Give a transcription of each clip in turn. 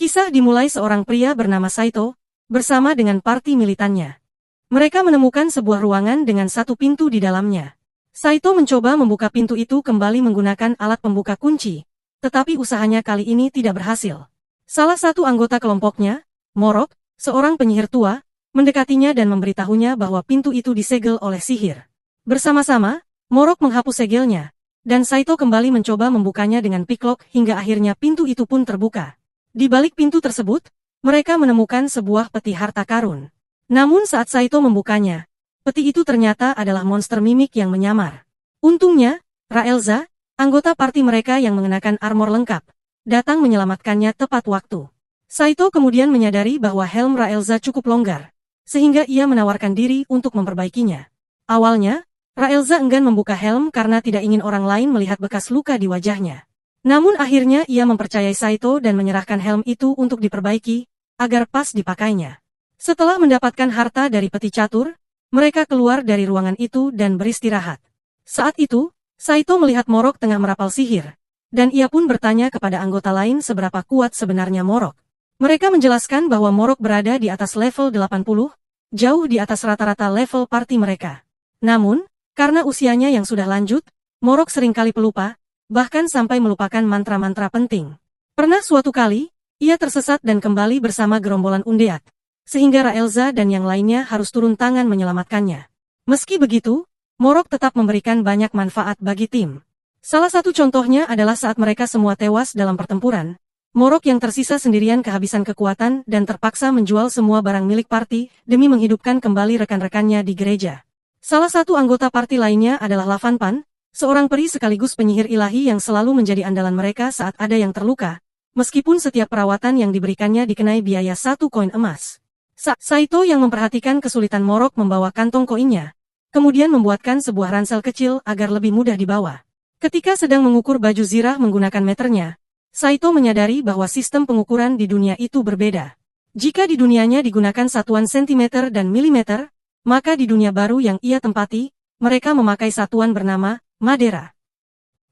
Kisah dimulai seorang pria bernama Saito, bersama dengan parti militannya. Mereka menemukan sebuah ruangan dengan satu pintu di dalamnya. Saito mencoba membuka pintu itu kembali menggunakan alat pembuka kunci, tetapi usahanya kali ini tidak berhasil. Salah satu anggota kelompoknya, Morok, seorang penyihir tua, mendekatinya dan memberitahunya bahwa pintu itu disegel oleh sihir. Bersama-sama, Morok menghapus segelnya, dan Saito kembali mencoba membukanya dengan piklok hingga akhirnya pintu itu pun terbuka. Di balik pintu tersebut, mereka menemukan sebuah peti harta karun. Namun saat Saito membukanya, peti itu ternyata adalah monster mimik yang menyamar. Untungnya, Raelza, anggota parti mereka yang mengenakan armor lengkap, datang menyelamatkannya tepat waktu. Saito kemudian menyadari bahwa helm Raelza cukup longgar, sehingga ia menawarkan diri untuk memperbaikinya. Awalnya, Raelza enggan membuka helm karena tidak ingin orang lain melihat bekas luka di wajahnya. Namun akhirnya ia mempercayai Saito dan menyerahkan helm itu untuk diperbaiki, agar pas dipakainya. Setelah mendapatkan harta dari peti catur, mereka keluar dari ruangan itu dan beristirahat. Saat itu, Saito melihat Morok tengah merapal sihir, dan ia pun bertanya kepada anggota lain seberapa kuat sebenarnya Morok. Mereka menjelaskan bahwa Morok berada di atas level 80, jauh di atas rata-rata level parti mereka. Namun, karena usianya yang sudah lanjut, Morok seringkali pelupa, bahkan sampai melupakan mantra-mantra penting. Pernah suatu kali, ia tersesat dan kembali bersama gerombolan undead, sehingga Raelza dan yang lainnya harus turun tangan menyelamatkannya. Meski begitu, Morok tetap memberikan banyak manfaat bagi tim. Salah satu contohnya adalah saat mereka semua tewas dalam pertempuran, Morok yang tersisa sendirian kehabisan kekuatan dan terpaksa menjual semua barang milik parti demi menghidupkan kembali rekan-rekannya di gereja. Salah satu anggota parti lainnya adalah Lavanpan, seorang peri sekaligus penyihir ilahi yang selalu menjadi andalan mereka saat ada yang terluka, meskipun setiap perawatan yang diberikannya dikenai biaya 1 koin emas. Saito yang memperhatikan kesulitan Morok membawa kantong koinnya, kemudian membuatkan sebuah ransel kecil agar lebih mudah dibawa. Ketika sedang mengukur baju zirah menggunakan meternya, Saito menyadari bahwa sistem pengukuran di dunia itu berbeda. Jika di dunianya digunakan satuan sentimeter dan milimeter, maka di dunia baru yang ia tempati, mereka memakai satuan bernama Madera.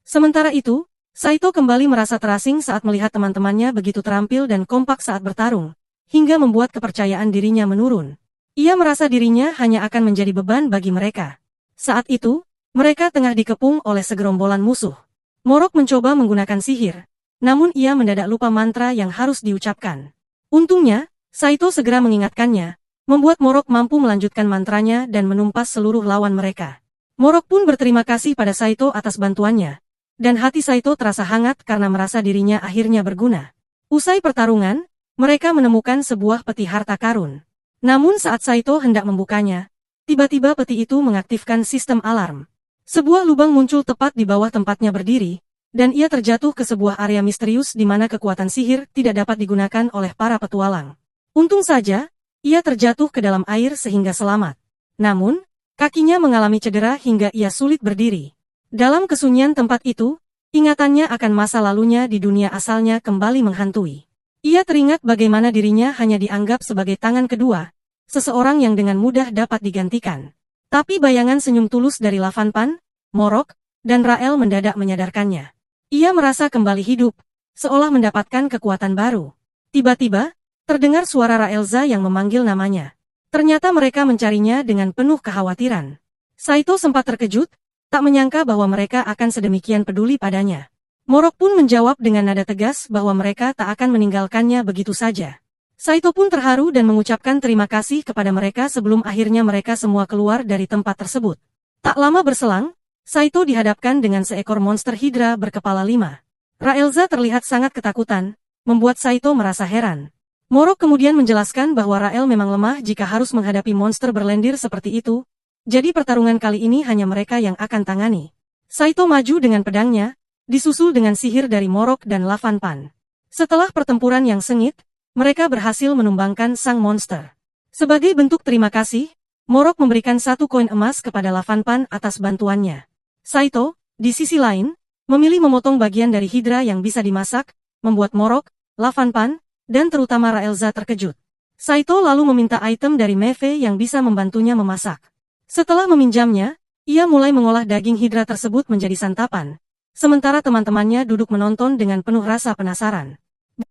Sementara itu, Saito kembali merasa terasing saat melihat teman-temannya begitu terampil dan kompak saat bertarung, hingga membuat kepercayaan dirinya menurun. Ia merasa dirinya hanya akan menjadi beban bagi mereka. Saat itu, mereka tengah dikepung oleh segerombolan musuh. Morok mencoba menggunakan sihir, namun ia mendadak lupa mantra yang harus diucapkan. Untungnya, Saito segera mengingatkannya, membuat Morok mampu melanjutkan mantranya dan menumpas seluruh lawan mereka. Morok pun berterima kasih pada Saito atas bantuannya, dan hati Saito terasa hangat karena merasa dirinya akhirnya berguna. Usai pertarungan, mereka menemukan sebuah peti harta karun. Namun saat Saito hendak membukanya, tiba-tiba peti itu mengaktifkan sistem alarm. Sebuah lubang muncul tepat di bawah tempatnya berdiri, dan ia terjatuh ke sebuah area misterius di mana kekuatan sihir tidak dapat digunakan oleh para petualang. Untung saja, ia terjatuh ke dalam air sehingga selamat. Namun, kakinya mengalami cedera hingga ia sulit berdiri. Dalam kesunyian tempat itu, ingatannya akan masa lalunya di dunia asalnya kembali menghantui. Ia teringat bagaimana dirinya hanya dianggap sebagai tangan kedua, seseorang yang dengan mudah dapat digantikan. Tapi bayangan senyum tulus dari Lavanpan, Morok, dan Rael mendadak menyadarkannya. Ia merasa kembali hidup, seolah mendapatkan kekuatan baru. Tiba-tiba, terdengar suara Raelza yang memanggil namanya. Ternyata mereka mencarinya dengan penuh kekhawatiran. Saito sempat terkejut, tak menyangka bahwa mereka akan sedemikian peduli padanya. Morok pun menjawab dengan nada tegas bahwa mereka tak akan meninggalkannya begitu saja. Saito pun terharu dan mengucapkan terima kasih kepada mereka sebelum akhirnya mereka semua keluar dari tempat tersebut. Tak lama berselang, Saito dihadapkan dengan seekor monster hidra berkepala 5. Raelza terlihat sangat ketakutan, membuat Saito merasa heran. Morok kemudian menjelaskan bahwa Rael memang lemah jika harus menghadapi monster berlendir seperti itu, jadi pertarungan kali ini hanya mereka yang akan tangani. Saito maju dengan pedangnya, disusul dengan sihir dari Morok dan Lavanpan. Setelah pertempuran yang sengit, mereka berhasil menumbangkan sang monster. Sebagai bentuk terima kasih, Morok memberikan 1 koin emas kepada Lavanpan atas bantuannya. Saito, di sisi lain, memilih memotong bagian dari hidra yang bisa dimasak, membuat Morok, Lavanpan, dan terutama Raelza terkejut. Saito lalu meminta item dari Meve yang bisa membantunya memasak. Setelah meminjamnya, ia mulai mengolah daging hidra tersebut menjadi santapan, sementara teman-temannya duduk menonton dengan penuh rasa penasaran.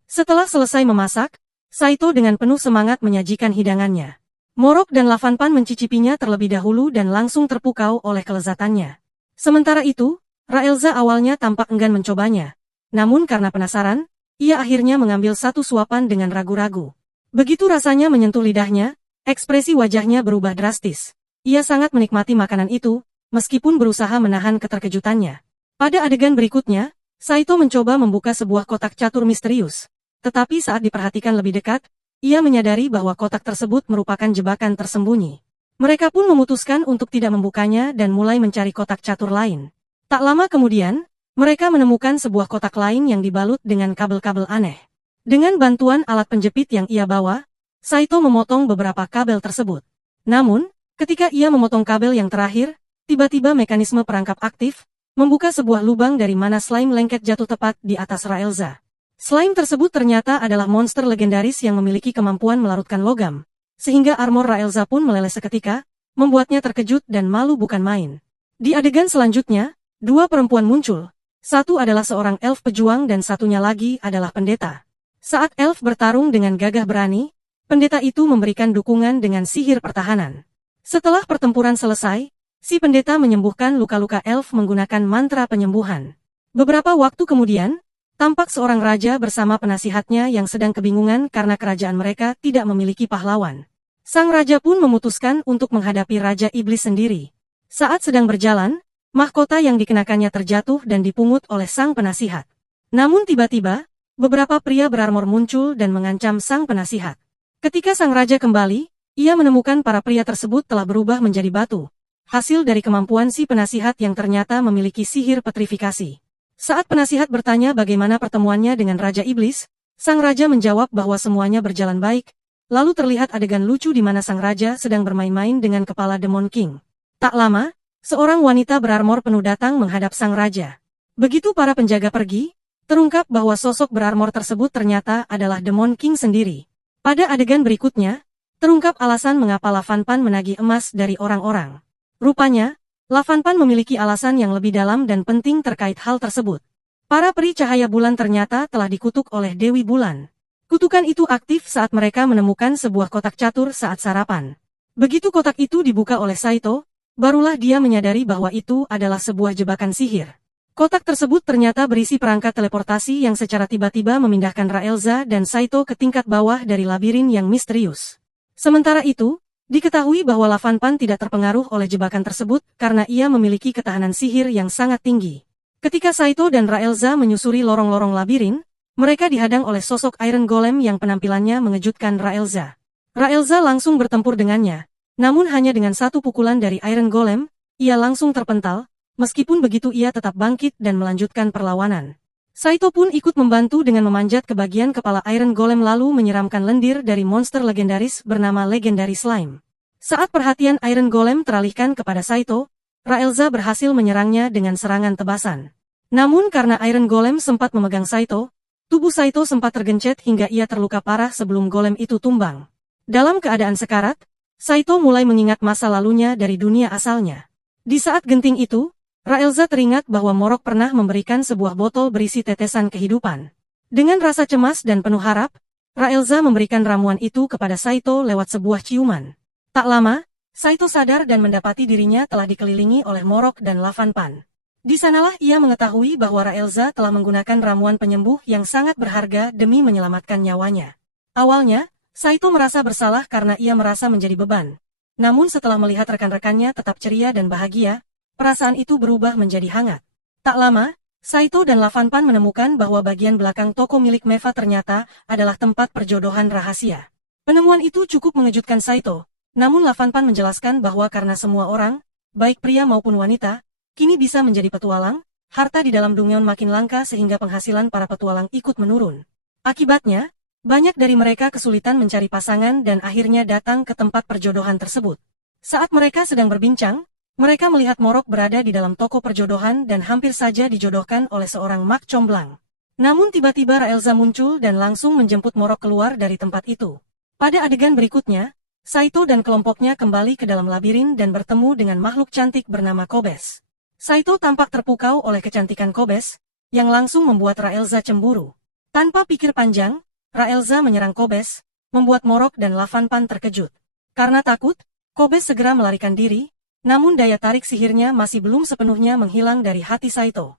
Setelah selesai memasak, Saito dengan penuh semangat menyajikan hidangannya. Morok dan Lavanpan mencicipinya terlebih dahulu dan langsung terpukau oleh kelezatannya. Sementara itu, Raelza awalnya tampak enggan mencobanya. Namun karena penasaran, ia akhirnya mengambil satu suapan dengan ragu-ragu. Begitu rasanya menyentuh lidahnya, ekspresi wajahnya berubah drastis. Ia sangat menikmati makanan itu, meskipun berusaha menahan keterkejutannya. Pada adegan berikutnya, Saito mencoba membuka sebuah kotak catur misterius. Tetapi saat diperhatikan lebih dekat, ia menyadari bahwa kotak tersebut merupakan jebakan tersembunyi. Mereka pun memutuskan untuk tidak membukanya dan mulai mencari kotak catur lain. Tak lama kemudian, mereka menemukan sebuah kotak lain yang dibalut dengan kabel-kabel aneh. Dengan bantuan alat penjepit yang ia bawa, Saito memotong beberapa kabel tersebut. Namun, ketika ia memotong kabel yang terakhir, tiba-tiba mekanisme perangkap aktif, membuka sebuah lubang dari mana slime lengket jatuh tepat di atas Raelza. Slime tersebut ternyata adalah monster legendaris yang memiliki kemampuan melarutkan logam, sehingga armor Raelza pun meleleh seketika, membuatnya terkejut dan malu bukan main. Di adegan selanjutnya, dua perempuan muncul. Satu adalah seorang elf pejuang dan satunya lagi adalah pendeta. Saat elf bertarung dengan gagah berani, pendeta itu memberikan dukungan dengan sihir pertahanan. Setelah pertempuran selesai, si pendeta menyembuhkan luka-luka elf menggunakan mantra penyembuhan. Beberapa waktu kemudian, tampak seorang raja bersama penasihatnya yang sedang kebingungan karena kerajaan mereka tidak memiliki pahlawan. Sang raja pun memutuskan untuk menghadapi Raja Iblis sendiri. Saat sedang berjalan, mahkota yang dikenakannya terjatuh dan dipungut oleh sang penasihat. Namun tiba-tiba, beberapa pria berarmor muncul dan mengancam sang penasihat. Ketika sang raja kembali, ia menemukan para pria tersebut telah berubah menjadi batu. Hasil dari kemampuan si penasihat yang ternyata memiliki sihir petrifikasi. Saat penasihat bertanya bagaimana pertemuannya dengan Raja Iblis, sang raja menjawab bahwa semuanya berjalan baik, lalu terlihat adegan lucu di mana sang raja sedang bermain-main dengan kepala Demon King. Tak lama, seorang wanita berarmor penuh datang menghadap sang raja. Begitu para penjaga pergi, terungkap bahwa sosok berarmor tersebut ternyata adalah Demon King sendiri. Pada adegan berikutnya, terungkap alasan mengapa Lavanpan menagih emas dari orang-orang. Rupanya, Lavanpan memiliki alasan yang lebih dalam dan penting terkait hal tersebut. Para peri cahaya bulan ternyata telah dikutuk oleh Dewi Bulan. Kutukan itu aktif saat mereka menemukan sebuah kotak catur saat sarapan. Begitu kotak itu dibuka oleh Saito, barulah dia menyadari bahwa itu adalah sebuah jebakan sihir. Kotak tersebut ternyata berisi perangkat teleportasi yang secara tiba-tiba memindahkan Raelza dan Saito ke tingkat bawah dari labirin yang misterius. Sementara itu, diketahui bahwa Lavanpan tidak terpengaruh oleh jebakan tersebut karena ia memiliki ketahanan sihir yang sangat tinggi. Ketika Saito dan Raelza menyusuri lorong-lorong labirin, mereka dihadang oleh sosok Iron Golem yang penampilannya mengejutkan Raelza. Raelza langsung bertempur dengannya, namun hanya dengan satu pukulan dari Iron Golem, ia langsung terpental, meskipun begitu ia tetap bangkit dan melanjutkan perlawanan. Saito pun ikut membantu dengan memanjat ke bagian kepala Iron Golem lalu menyiramkan lendir dari monster legendaris bernama Legendary Slime. Saat perhatian Iron Golem teralihkan kepada Saito, Raelza berhasil menyerangnya dengan serangan tebasan. Namun karena Iron Golem sempat memegang Saito, tubuh Saito sempat tergencet hingga ia terluka parah sebelum golem itu tumbang. Dalam keadaan sekarat, Saito mulai mengingat masa lalunya dari dunia asalnya. Di saat genting itu, Raelza teringat bahwa Morok pernah memberikan sebuah botol berisi tetesan kehidupan. Dengan rasa cemas dan penuh harap, Raelza memberikan ramuan itu kepada Saito lewat sebuah ciuman. Tak lama, Saito sadar dan mendapati dirinya telah dikelilingi oleh Morok dan Lavanpan. Di sanalah ia mengetahui bahwa Raelza telah menggunakan ramuan penyembuh yang sangat berharga demi menyelamatkan nyawanya. Awalnya, Saito merasa bersalah karena ia merasa menjadi beban. Namun setelah melihat rekan-rekannya tetap ceria dan bahagia, perasaan itu berubah menjadi hangat. Tak lama, Saito dan Lavanpan menemukan bahwa bagian belakang toko milik Meva ternyata adalah tempat perjodohan rahasia. Penemuan itu cukup mengejutkan Saito, namun Lavanpan menjelaskan bahwa karena semua orang, baik pria maupun wanita, kini bisa menjadi petualang, harta di dalam Dungeon makin langka sehingga penghasilan para petualang ikut menurun. Akibatnya, banyak dari mereka kesulitan mencari pasangan dan akhirnya datang ke tempat perjodohan tersebut. Saat mereka sedang berbincang, mereka melihat Morok berada di dalam toko perjodohan dan hampir saja dijodohkan oleh seorang mak comblang. Namun tiba-tiba Raelza muncul dan langsung menjemput Morok keluar dari tempat itu. Pada adegan berikutnya, Saito dan kelompoknya kembali ke dalam labirin dan bertemu dengan makhluk cantik bernama Kobes. Saito tampak terpukau oleh kecantikan Kobes, yang langsung membuat Raelza cemburu. Tanpa pikir panjang, Raelza menyerang Kobes, membuat Morok dan Lavanpan terkejut. Karena takut, Kobes segera melarikan diri, namun daya tarik sihirnya masih belum sepenuhnya menghilang dari hati Saito.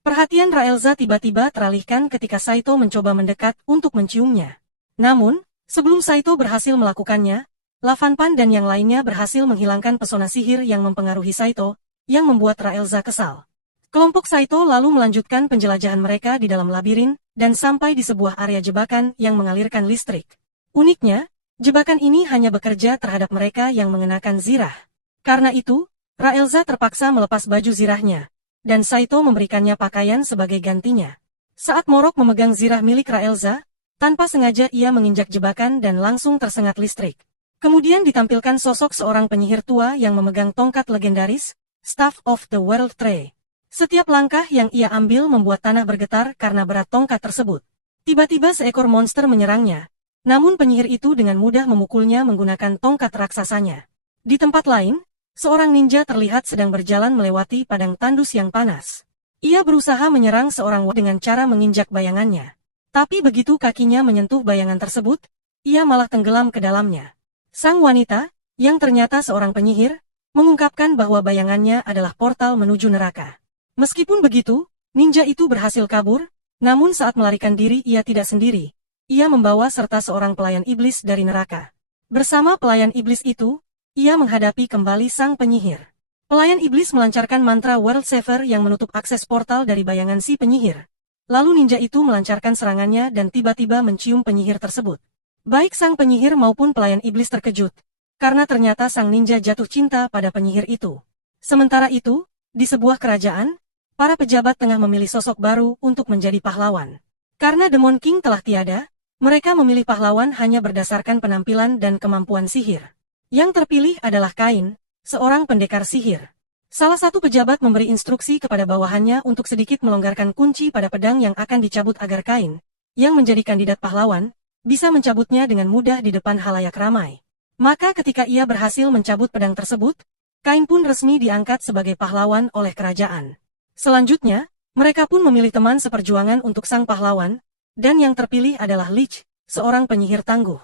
Perhatian Raelza tiba-tiba teralihkan ketika Saito mencoba mendekat untuk menciumnya. Namun, sebelum Saito berhasil melakukannya, Lavanpan dan yang lainnya berhasil menghilangkan pesona sihir yang mempengaruhi Saito, yang membuat Raelza kesal. Kelompok Saito lalu melanjutkan penjelajahan mereka di dalam labirin, dan sampai di sebuah area jebakan yang mengalirkan listrik. Uniknya, jebakan ini hanya bekerja terhadap mereka yang mengenakan zirah. Karena itu, Raelza terpaksa melepas baju zirahnya, dan Saito memberikannya pakaian sebagai gantinya. Saat Morok memegang zirah milik Raelza, tanpa sengaja ia menginjak jebakan dan langsung tersengat listrik. Kemudian ditampilkan sosok seorang penyihir tua yang memegang tongkat legendaris, Staff of the World Tree. Setiap langkah yang ia ambil membuat tanah bergetar karena berat tongkat tersebut. Tiba-tiba seekor monster menyerangnya, namun penyihir itu dengan mudah memukulnya menggunakan tongkat raksasanya. Di tempat lain, seorang ninja terlihat sedang berjalan melewati padang tandus yang panas. Ia berusaha menyerang seorang dengan cara menginjak bayangannya. Tapi begitu kakinya menyentuh bayangan tersebut, ia malah tenggelam ke dalamnya. Sang wanita, yang ternyata seorang penyihir, mengungkapkan bahwa bayangannya adalah portal menuju neraka. Meskipun begitu, ninja itu berhasil kabur, namun saat melarikan diri ia tidak sendiri. Ia membawa serta seorang pelayan iblis dari neraka. Bersama pelayan iblis itu, ia menghadapi kembali sang penyihir. Pelayan iblis melancarkan mantra World Saver yang menutup akses portal dari bayangan si penyihir. Lalu ninja itu melancarkan serangannya dan tiba-tiba mencium penyihir tersebut. Baik sang penyihir maupun pelayan iblis terkejut, karena ternyata sang ninja jatuh cinta pada penyihir itu. Sementara itu, di sebuah kerajaan, para pejabat tengah memilih sosok baru untuk menjadi pahlawan. Karena Demon King telah tiada, mereka memilih pahlawan hanya berdasarkan penampilan dan kemampuan sihir. Yang terpilih adalah Kain, seorang pendekar sihir. Salah satu pejabat memberi instruksi kepada bawahannya untuk sedikit melonggarkan kunci pada pedang yang akan dicabut agar Kain, yang menjadi kandidat pahlawan, bisa mencabutnya dengan mudah di depan halayak ramai. Maka ketika ia berhasil mencabut pedang tersebut, Kain pun resmi diangkat sebagai pahlawan oleh kerajaan. Selanjutnya, mereka pun memilih teman seperjuangan untuk sang pahlawan, dan yang terpilih adalah Lich, seorang penyihir tangguh.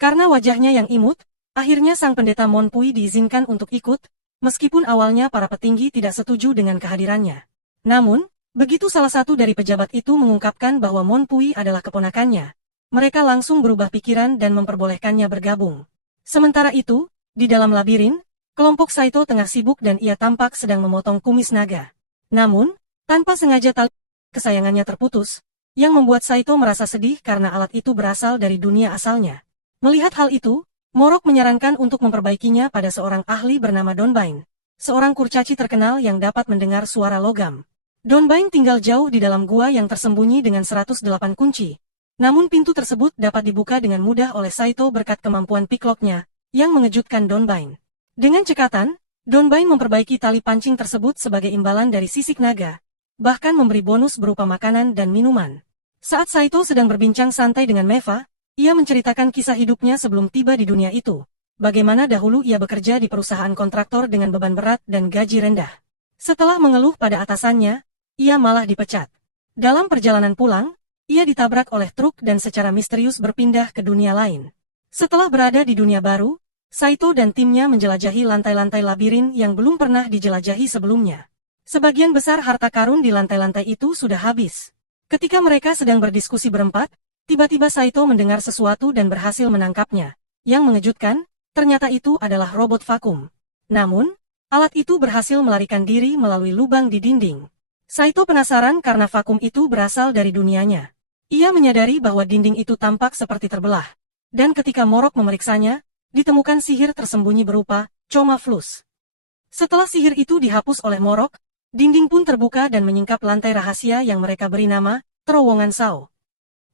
Karena wajahnya yang imut, akhirnya sang pendeta Mon Pui diizinkan untuk ikut, meskipun awalnya para petinggi tidak setuju dengan kehadirannya. Namun, begitu salah satu dari pejabat itu mengungkapkan bahwa Mon Pui adalah keponakannya, mereka langsung berubah pikiran dan memperbolehkannya bergabung. Sementara itu, di dalam labirin, kelompok Saito tengah sibuk dan ia tampak sedang memotong kumis naga. Namun, tanpa sengaja tali kesayangannya terputus, yang membuat Saito merasa sedih karena alat itu berasal dari dunia asalnya. Melihat hal itu, Morok menyarankan untuk memperbaikinya pada seorang ahli bernama Donbain, seorang kurcaci terkenal yang dapat mendengar suara logam. Donbain tinggal jauh di dalam gua yang tersembunyi dengan 108 kunci. Namun pintu tersebut dapat dibuka dengan mudah oleh Saito berkat kemampuan pikloknya, yang mengejutkan Donbain. Dengan cekatan, Donbain memperbaiki tali pancing tersebut sebagai imbalan dari sisik naga, bahkan memberi bonus berupa makanan dan minuman. Saat Saito sedang berbincang santai dengan Meva, ia menceritakan kisah hidupnya sebelum tiba di dunia itu. Bagaimana dahulu ia bekerja di perusahaan kontraktor dengan beban berat dan gaji rendah. Setelah mengeluh pada atasannya, ia malah dipecat. Dalam perjalanan pulang, ia ditabrak oleh truk dan secara misterius berpindah ke dunia lain. Setelah berada di dunia baru, Saito dan timnya menjelajahi lantai-lantai labirin yang belum pernah dijelajahi sebelumnya. Sebagian besar harta karun di lantai-lantai itu sudah habis. Ketika mereka sedang berdiskusi berempat, tiba-tiba Saito mendengar sesuatu dan berhasil menangkapnya. Yang mengejutkan, ternyata itu adalah robot vakum. Namun, alat itu berhasil melarikan diri melalui lubang di dinding. Saito penasaran karena vakum itu berasal dari dunianya. Ia menyadari bahwa dinding itu tampak seperti terbelah. Dan ketika Morok memeriksanya, ditemukan sihir tersembunyi berupa Choma Flus. Setelah sihir itu dihapus oleh Morok, dinding pun terbuka dan menyingkap lantai rahasia yang mereka beri nama Terowongan Sao.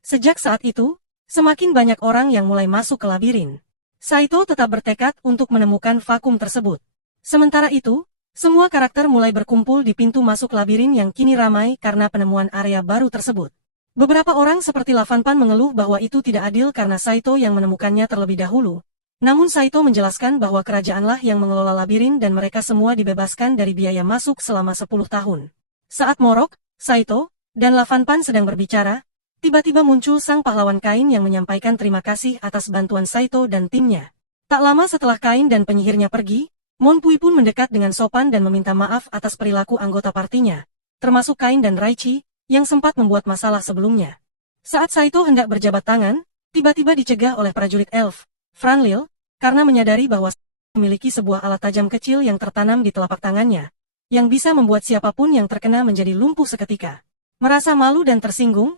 Sejak saat itu, semakin banyak orang yang mulai masuk ke labirin. Saito tetap bertekad untuk menemukan vakum tersebut. Sementara itu, semua karakter mulai berkumpul di pintu masuk labirin yang kini ramai karena penemuan area baru tersebut. Beberapa orang seperti Lavanpan mengeluh bahwa itu tidak adil karena Saito yang menemukannya terlebih dahulu. Namun Saito menjelaskan bahwa kerajaanlah yang mengelola labirin dan mereka semua dibebaskan dari biaya masuk selama 10 tahun. Saat Morok, Saito, dan Lavanpan sedang berbicara, Tiba-tiba muncul sang pahlawan Kain yang menyampaikan terima kasih atas bantuan Saito dan timnya. Tak lama setelah Kain dan penyihirnya pergi, Monpui pun mendekat dengan sopan dan meminta maaf atas perilaku anggota partinya, termasuk Kain dan Raichi, yang sempat membuat masalah sebelumnya. Saat Saito hendak berjabat tangan, tiba-tiba dicegah oleh prajurit elf, Franlil, karena menyadari bahwa memiliki sebuah alat tajam kecil yang tertanam di telapak tangannya, yang bisa membuat siapapun yang terkena menjadi lumpuh seketika. Merasa malu dan tersinggung,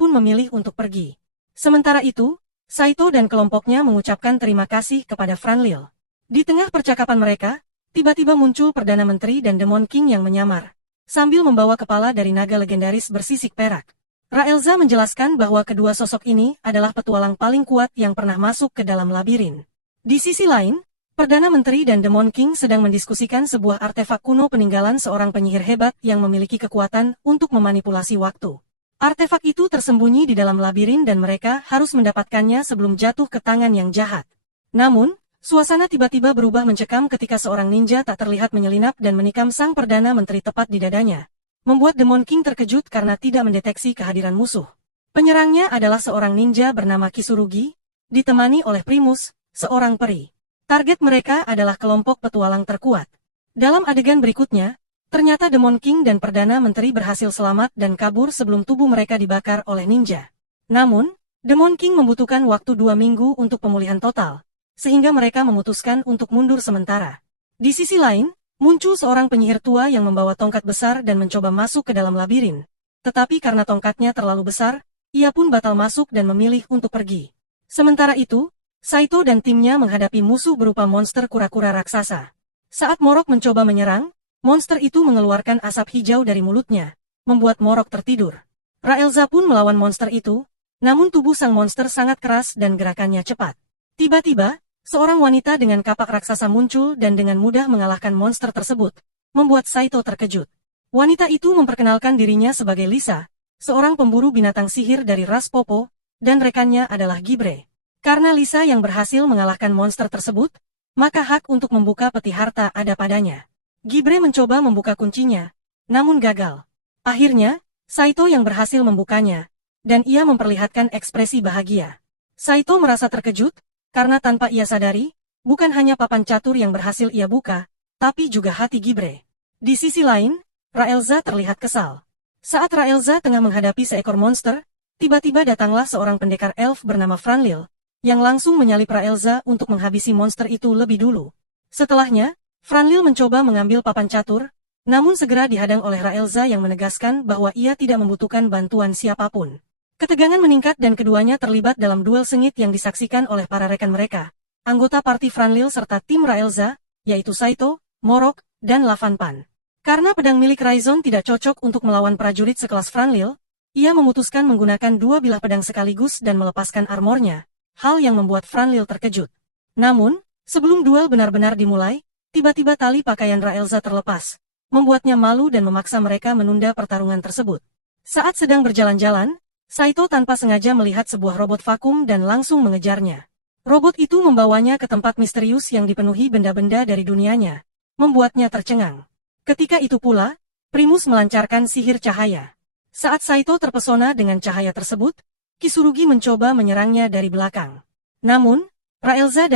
pun memilih untuk pergi. Sementara itu, Saito dan kelompoknya mengucapkan terima kasih kepada Franlil. Di tengah percakapan mereka, tiba-tiba muncul Perdana Menteri dan Demon King yang menyamar, sambil membawa kepala dari naga legendaris bersisik perak. Raelza menjelaskan bahwa kedua sosok ini adalah petualang paling kuat yang pernah masuk ke dalam labirin. Di sisi lain, Perdana Menteri dan Demon King sedang mendiskusikan sebuah artefak kuno peninggalan seorang penyihir hebat yang memiliki kekuatan untuk memanipulasi waktu. Artefak itu tersembunyi di dalam labirin dan mereka harus mendapatkannya sebelum jatuh ke tangan yang jahat. Namun, suasana tiba-tiba berubah mencekam ketika seorang ninja tak terlihat menyelinap dan menikam sang Perdana Menteri tepat di dadanya, membuat Demon King terkejut karena tidak mendeteksi kehadiran musuh. Penyerangnya adalah seorang ninja bernama Kisurugi, ditemani oleh Primus, seorang peri. Target mereka adalah kelompok petualang terkuat. Dalam adegan berikutnya, ternyata Demon King dan Perdana Menteri berhasil selamat dan kabur sebelum tubuh mereka dibakar oleh ninja. Namun, Demon King membutuhkan waktu 2 minggu untuk pemulihan total, sehingga mereka memutuskan untuk mundur sementara. Di sisi lain, muncul seorang penyihir tua yang membawa tongkat besar dan mencoba masuk ke dalam labirin. Tetapi karena tongkatnya terlalu besar, ia pun batal masuk dan memilih untuk pergi. Sementara itu, Saito dan timnya menghadapi musuh berupa monster kura-kura raksasa. Saat Morok mencoba menyerang, monster itu mengeluarkan asap hijau dari mulutnya, membuat Morok tertidur. Raelza pun melawan monster itu, namun tubuh sang monster sangat keras dan gerakannya cepat. Tiba-tiba, seorang wanita dengan kapak raksasa muncul dan dengan mudah mengalahkan monster tersebut, membuat Saito terkejut. Wanita itu memperkenalkan dirinya sebagai Lisa, seorang pemburu binatang sihir dari ras Popo, dan rekannya adalah Gibre. Karena Lisa yang berhasil mengalahkan monster tersebut, maka hak untuk membuka peti harta ada padanya. Gibre mencoba membuka kuncinya, namun gagal. Akhirnya, Saito yang berhasil membukanya, dan ia memperlihatkan ekspresi bahagia. Saito merasa terkejut, karena tanpa ia sadari, bukan hanya papan catur yang berhasil ia buka, tapi juga hati Gibre. Di sisi lain, Raelza terlihat kesal. Saat Raelza tengah menghadapi seekor monster, tiba-tiba datanglah seorang pendekar elf bernama Franlil, yang langsung menyalip Raelza untuk menghabisi monster itu lebih dulu. Setelahnya, Franlil mencoba mengambil papan catur, namun segera dihadang oleh Raelza yang menegaskan bahwa ia tidak membutuhkan bantuan siapapun. Ketegangan meningkat dan keduanya terlibat dalam duel sengit yang disaksikan oleh para rekan mereka, anggota parti Franlil serta tim Raelza, yaitu Saito, Morok, dan Lavanpan. Karena pedang milik Raizon tidak cocok untuk melawan prajurit sekelas Franlil, ia memutuskan menggunakan 2 bilah pedang sekaligus dan melepaskan armornya, hal yang membuat Franlil terkejut. Namun, sebelum duel benar-benar dimulai, tiba-tiba tali pakaian Raelza terlepas, membuatnya malu dan memaksa mereka menunda pertarungan tersebut. Saat sedang berjalan-jalan, Saito tanpa sengaja melihat sebuah robot vakum dan langsung mengejarnya. Robot itu membawanya ke tempat misterius yang dipenuhi benda-benda dari dunianya, membuatnya tercengang. Ketika itu pula, Primus melancarkan sihir cahaya. Saat Saito terpesona dengan cahaya tersebut, Kisurugi mencoba menyerangnya dari belakang. Namun, Raelza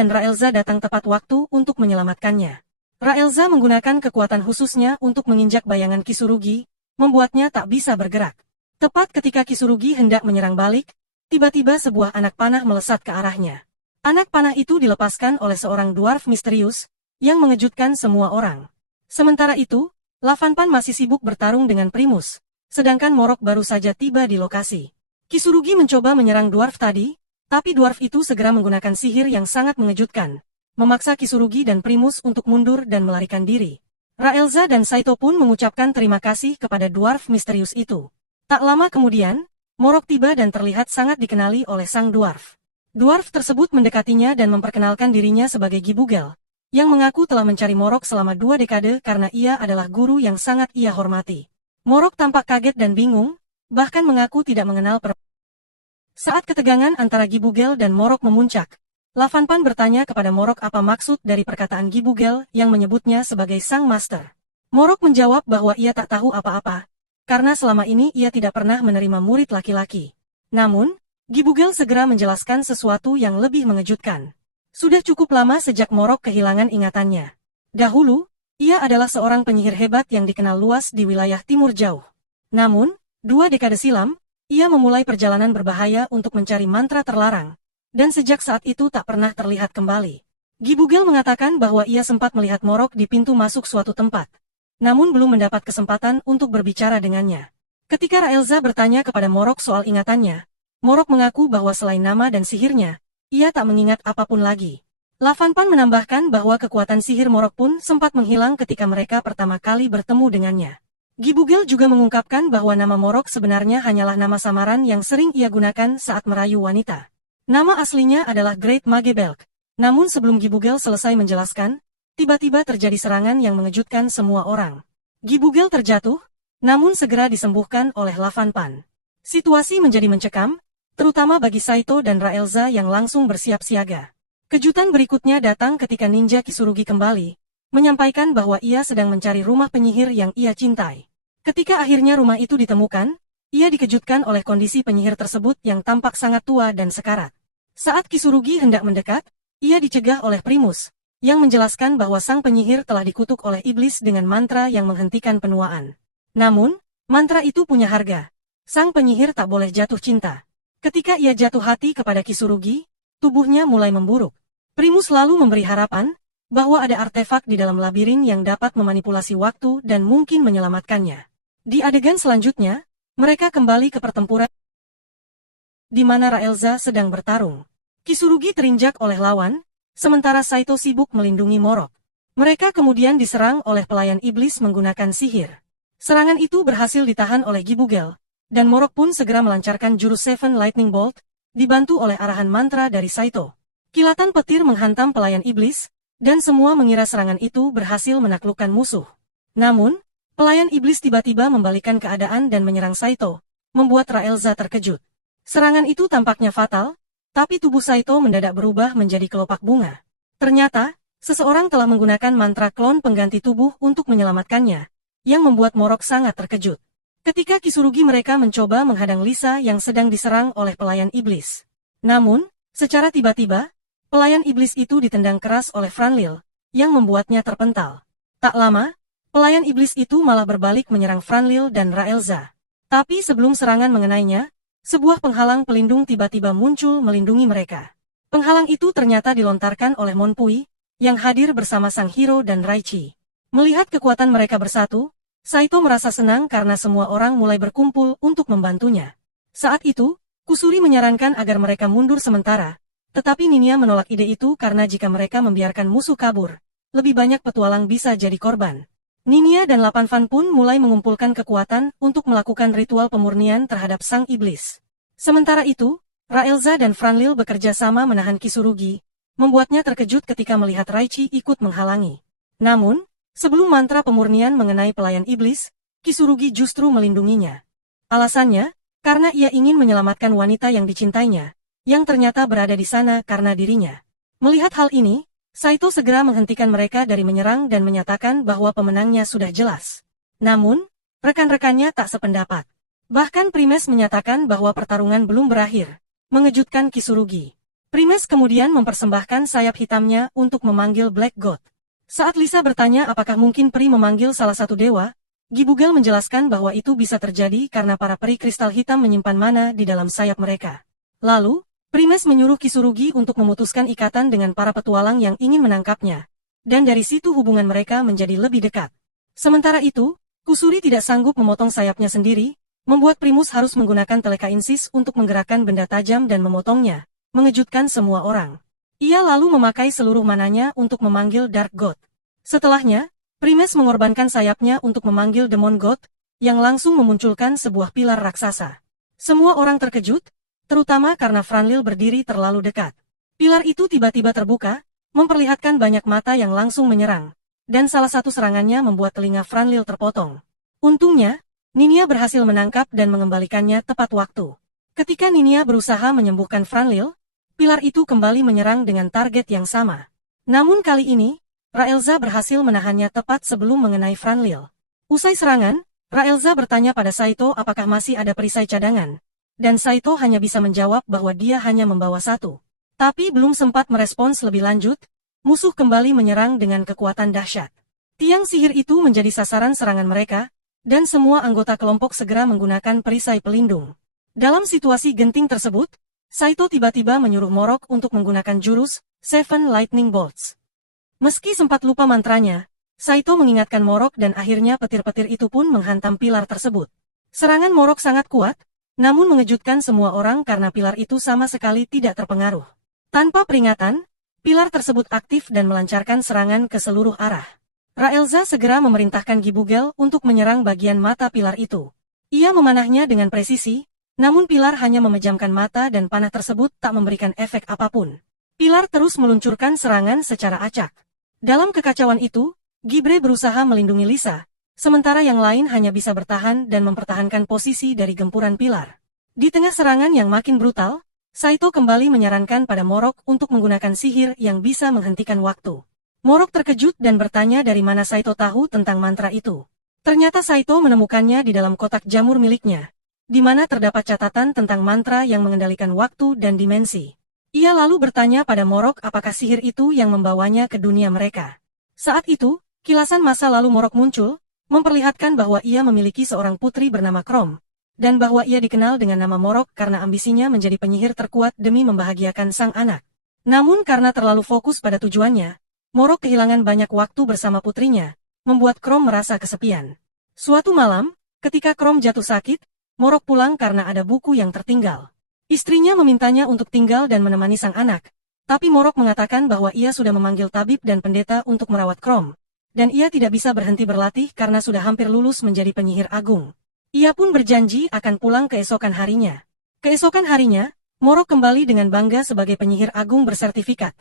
datang tepat waktu untuk menyelamatkannya. Raelza menggunakan kekuatan khususnya untuk menginjak bayangan Kisurugi, membuatnya tak bisa bergerak. Tepat ketika Kisurugi hendak menyerang balik, tiba-tiba sebuah anak panah melesat ke arahnya. Anak panah itu dilepaskan oleh seorang dwarf misterius, yang mengejutkan semua orang. Sementara itu, Lavanpan masih sibuk bertarung dengan Primus, sedangkan Morok baru saja tiba di lokasi. Kisurugi mencoba menyerang dwarf tadi, tapi dwarf itu segera menggunakan sihir yang sangat mengejutkan, memaksa Kisurugi dan Primus untuk mundur dan melarikan diri. Raelza dan Saito pun mengucapkan terima kasih kepada dwarf misterius itu. Tak lama kemudian, Morok tiba dan terlihat sangat dikenali oleh sang dwarf. Dwarf tersebut mendekatinya dan memperkenalkan dirinya sebagai Gibugel, yang mengaku telah mencari Morok selama 2 dekade karena ia adalah guru yang sangat ia hormati. Morok tampak kaget dan bingung, bahkan mengaku tidak mengenal Saat ketegangan antara Gibugel dan Morok memuncak, Lavanpan bertanya kepada Morok apa maksud dari perkataan Gibugel yang menyebutnya sebagai sang master. Morok menjawab bahwa ia tak tahu apa-apa, karena selama ini ia tidak pernah menerima murid laki-laki. Namun, Gibugel segera menjelaskan sesuatu yang lebih mengejutkan. Sudah cukup lama sejak Morok kehilangan ingatannya. Dahulu, ia adalah seorang penyihir hebat yang dikenal luas di wilayah timur jauh. Namun, 2 dekade silam, ia memulai perjalanan berbahaya untuk mencari mantra terlarang. Dan sejak saat itu tak pernah terlihat kembali. Gibugel mengatakan bahwa ia sempat melihat Morok di pintu masuk suatu tempat. Namun belum mendapat kesempatan untuk berbicara dengannya. Ketika Raelza bertanya kepada Morok soal ingatannya, Morok mengaku bahwa selain nama dan sihirnya, ia tak mengingat apapun lagi. Lavanpan menambahkan bahwa kekuatan sihir Morok pun sempat menghilang ketika mereka pertama kali bertemu dengannya. Gibugel juga mengungkapkan bahwa nama Morok sebenarnya hanyalah nama samaran yang sering ia gunakan saat merayu wanita. Nama aslinya adalah Great Mage Belk. Namun sebelum Gibugel selesai menjelaskan, tiba-tiba terjadi serangan yang mengejutkan semua orang. Gibugel terjatuh, namun segera disembuhkan oleh Lavanpan. Situasi menjadi mencekam, terutama bagi Saito dan Raelza yang langsung bersiap siaga. Kejutan berikutnya datang ketika ninja Kisurugi kembali, menyampaikan bahwa ia sedang mencari rumah penyihir yang ia cintai. Ketika akhirnya rumah itu ditemukan, ia dikejutkan oleh kondisi penyihir tersebut yang tampak sangat tua dan sekarat. Saat Kisurugi hendak mendekat, ia dicegah oleh Primus, yang menjelaskan bahwa sang penyihir telah dikutuk oleh iblis dengan mantra yang menghentikan penuaan. Namun, mantra itu punya harga. Sang penyihir tak boleh jatuh cinta. Ketika ia jatuh hati kepada Kisurugi, tubuhnya mulai memburuk. Primus lalu memberi harapan bahwa ada artefak di dalam labirin yang dapat memanipulasi waktu dan mungkin menyelamatkannya. Di adegan selanjutnya, mereka kembali ke pertempuran di mana Raelza sedang bertarung. Kisurugi terinjak oleh lawan, sementara Saito sibuk melindungi Morok. Mereka kemudian diserang oleh pelayan iblis menggunakan sihir. Serangan itu berhasil ditahan oleh Gibugel, dan Morok pun segera melancarkan jurus Seven Lightning Bolt, dibantu oleh arahan mantra dari Saito. Kilatan petir menghantam pelayan iblis, dan semua mengira serangan itu berhasil menaklukkan musuh. Namun, pelayan iblis tiba-tiba membalikkan keadaan dan menyerang Saito, membuat Raelza terkejut. Serangan itu tampaknya fatal, tapi tubuh Saito mendadak berubah menjadi kelopak bunga. Ternyata, seseorang telah menggunakan mantra klon pengganti tubuh untuk menyelamatkannya, yang membuat Morok sangat terkejut. Ketika Kisurugi mereka mencoba menghadang Lisa yang sedang diserang oleh pelayan iblis. Namun, secara tiba-tiba, pelayan iblis itu ditendang keras oleh Franlil, yang membuatnya terpental. Tak lama, pelayan iblis itu malah berbalik menyerang Franlil dan Raelza. Tapi sebelum serangan mengenainya, sebuah penghalang pelindung tiba-tiba muncul melindungi mereka. Penghalang itu ternyata dilontarkan oleh Monpui, yang hadir bersama sang hero dan Raichi. Melihat kekuatan mereka bersatu, Saito merasa senang karena semua orang mulai berkumpul untuk membantunya. Saat itu, Kusuri menyarankan agar mereka mundur sementara, tetapi Ninya menolak ide itu karena jika mereka membiarkan musuh kabur, lebih banyak petualang bisa jadi korban. Ninya dan Lapanvan pun mulai mengumpulkan kekuatan untuk melakukan ritual pemurnian terhadap sang iblis. Sementara itu, Raelza dan Franlil bekerja sama menahan Kisurugi, membuatnya terkejut ketika melihat Raichi ikut menghalangi. Namun, sebelum mantra pemurnian mengenai pelayan iblis, Kisurugi justru melindunginya. Alasannya, karena ia ingin menyelamatkan wanita yang dicintainya, yang ternyata berada di sana karena dirinya. Melihat hal ini, Saito segera menghentikan mereka dari menyerang dan menyatakan bahwa pemenangnya sudah jelas. Namun, rekan-rekannya tak sependapat. Bahkan Primes menyatakan bahwa pertarungan belum berakhir, mengejutkan Kisurugi. Primes kemudian mempersembahkan sayap hitamnya untuk memanggil Black God. Saat Lisa bertanya apakah mungkin peri memanggil salah satu dewa, Gibugel menjelaskan bahwa itu bisa terjadi karena para peri kristal hitam menyimpan mana di dalam sayap mereka. Lalu, Primes menyuruh Kisurugi untuk memutuskan ikatan dengan para petualang yang ingin menangkapnya. Dan dari situ hubungan mereka menjadi lebih dekat. Sementara itu, Kusuri tidak sanggup memotong sayapnya sendiri, membuat Primus harus menggunakan telekainsis untuk menggerakkan benda tajam dan memotongnya, mengejutkan semua orang. Ia lalu memakai seluruh mananya untuk memanggil Dark God. Setelahnya, Primes mengorbankan sayapnya untuk memanggil Demon God, yang langsung memunculkan sebuah pilar raksasa. Semua orang terkejut, terutama karena Franlil berdiri terlalu dekat. Pilar itu tiba-tiba terbuka, memperlihatkan banyak mata yang langsung menyerang, dan salah satu serangannya membuat telinga Franlil terpotong. Untungnya, Ninya berhasil menangkap dan mengembalikannya tepat waktu. Ketika Ninya berusaha menyembuhkan Franlil, pilar itu kembali menyerang dengan target yang sama. Namun kali ini, Raelza berhasil menahannya tepat sebelum mengenai Franlil. Usai serangan, Raelza bertanya pada Saito apakah masih ada perisai cadangan, dan Saito hanya bisa menjawab bahwa dia hanya membawa satu. Tapi belum sempat merespons lebih lanjut, musuh kembali menyerang dengan kekuatan dahsyat. Tiang sihir itu menjadi sasaran serangan mereka, dan semua anggota kelompok segera menggunakan perisai pelindung. Dalam situasi genting tersebut, Saito tiba-tiba menyuruh Morok untuk menggunakan jurus Seven Lightning Bolts. Meski sempat lupa mantranya, Saito mengingatkan Morok dan akhirnya petir-petir itu pun menghantam pilar tersebut. Serangan Morok sangat kuat, namun mengejutkan semua orang karena pilar itu sama sekali tidak terpengaruh. Tanpa peringatan, pilar tersebut aktif dan melancarkan serangan ke seluruh arah. Raelza segera memerintahkan Gibugel untuk menyerang bagian mata pilar itu. Ia memanahnya dengan presisi, namun pilar hanya memejamkan mata dan panah tersebut tak memberikan efek apapun. Pilar terus meluncurkan serangan secara acak. Dalam kekacauan itu, Gibre berusaha melindungi Lisa, sementara yang lain hanya bisa bertahan dan mempertahankan posisi dari gempuran pilar. Di tengah serangan yang makin brutal, Saito kembali menyarankan pada Morok untuk menggunakan sihir yang bisa menghentikan waktu. Morok terkejut dan bertanya dari mana Saito tahu tentang mantra itu. Ternyata Saito menemukannya di dalam kotak jamur miliknya, di mana terdapat catatan tentang mantra yang mengendalikan waktu dan dimensi. Ia lalu bertanya pada Morok apakah sihir itu yang membawanya ke dunia mereka. Saat itu, kilasan masa lalu Morok muncul, memperlihatkan bahwa ia memiliki seorang putri bernama Krom, dan bahwa ia dikenal dengan nama Morok karena ambisinya menjadi penyihir terkuat demi membahagiakan sang anak. Namun karena terlalu fokus pada tujuannya, Morok kehilangan banyak waktu bersama putrinya, membuat Krom merasa kesepian. Suatu malam, ketika Krom jatuh sakit, Morok pulang karena ada buku yang tertinggal. Istrinya memintanya untuk tinggal dan menemani sang anak, tapi Morok mengatakan bahwa ia sudah memanggil tabib dan pendeta untuk merawat Krom, dan ia tidak bisa berhenti berlatih karena sudah hampir lulus menjadi penyihir agung. Ia pun berjanji akan pulang keesokan harinya. Keesokan harinya, Morok kembali dengan bangga sebagai penyihir agung bersertifikat.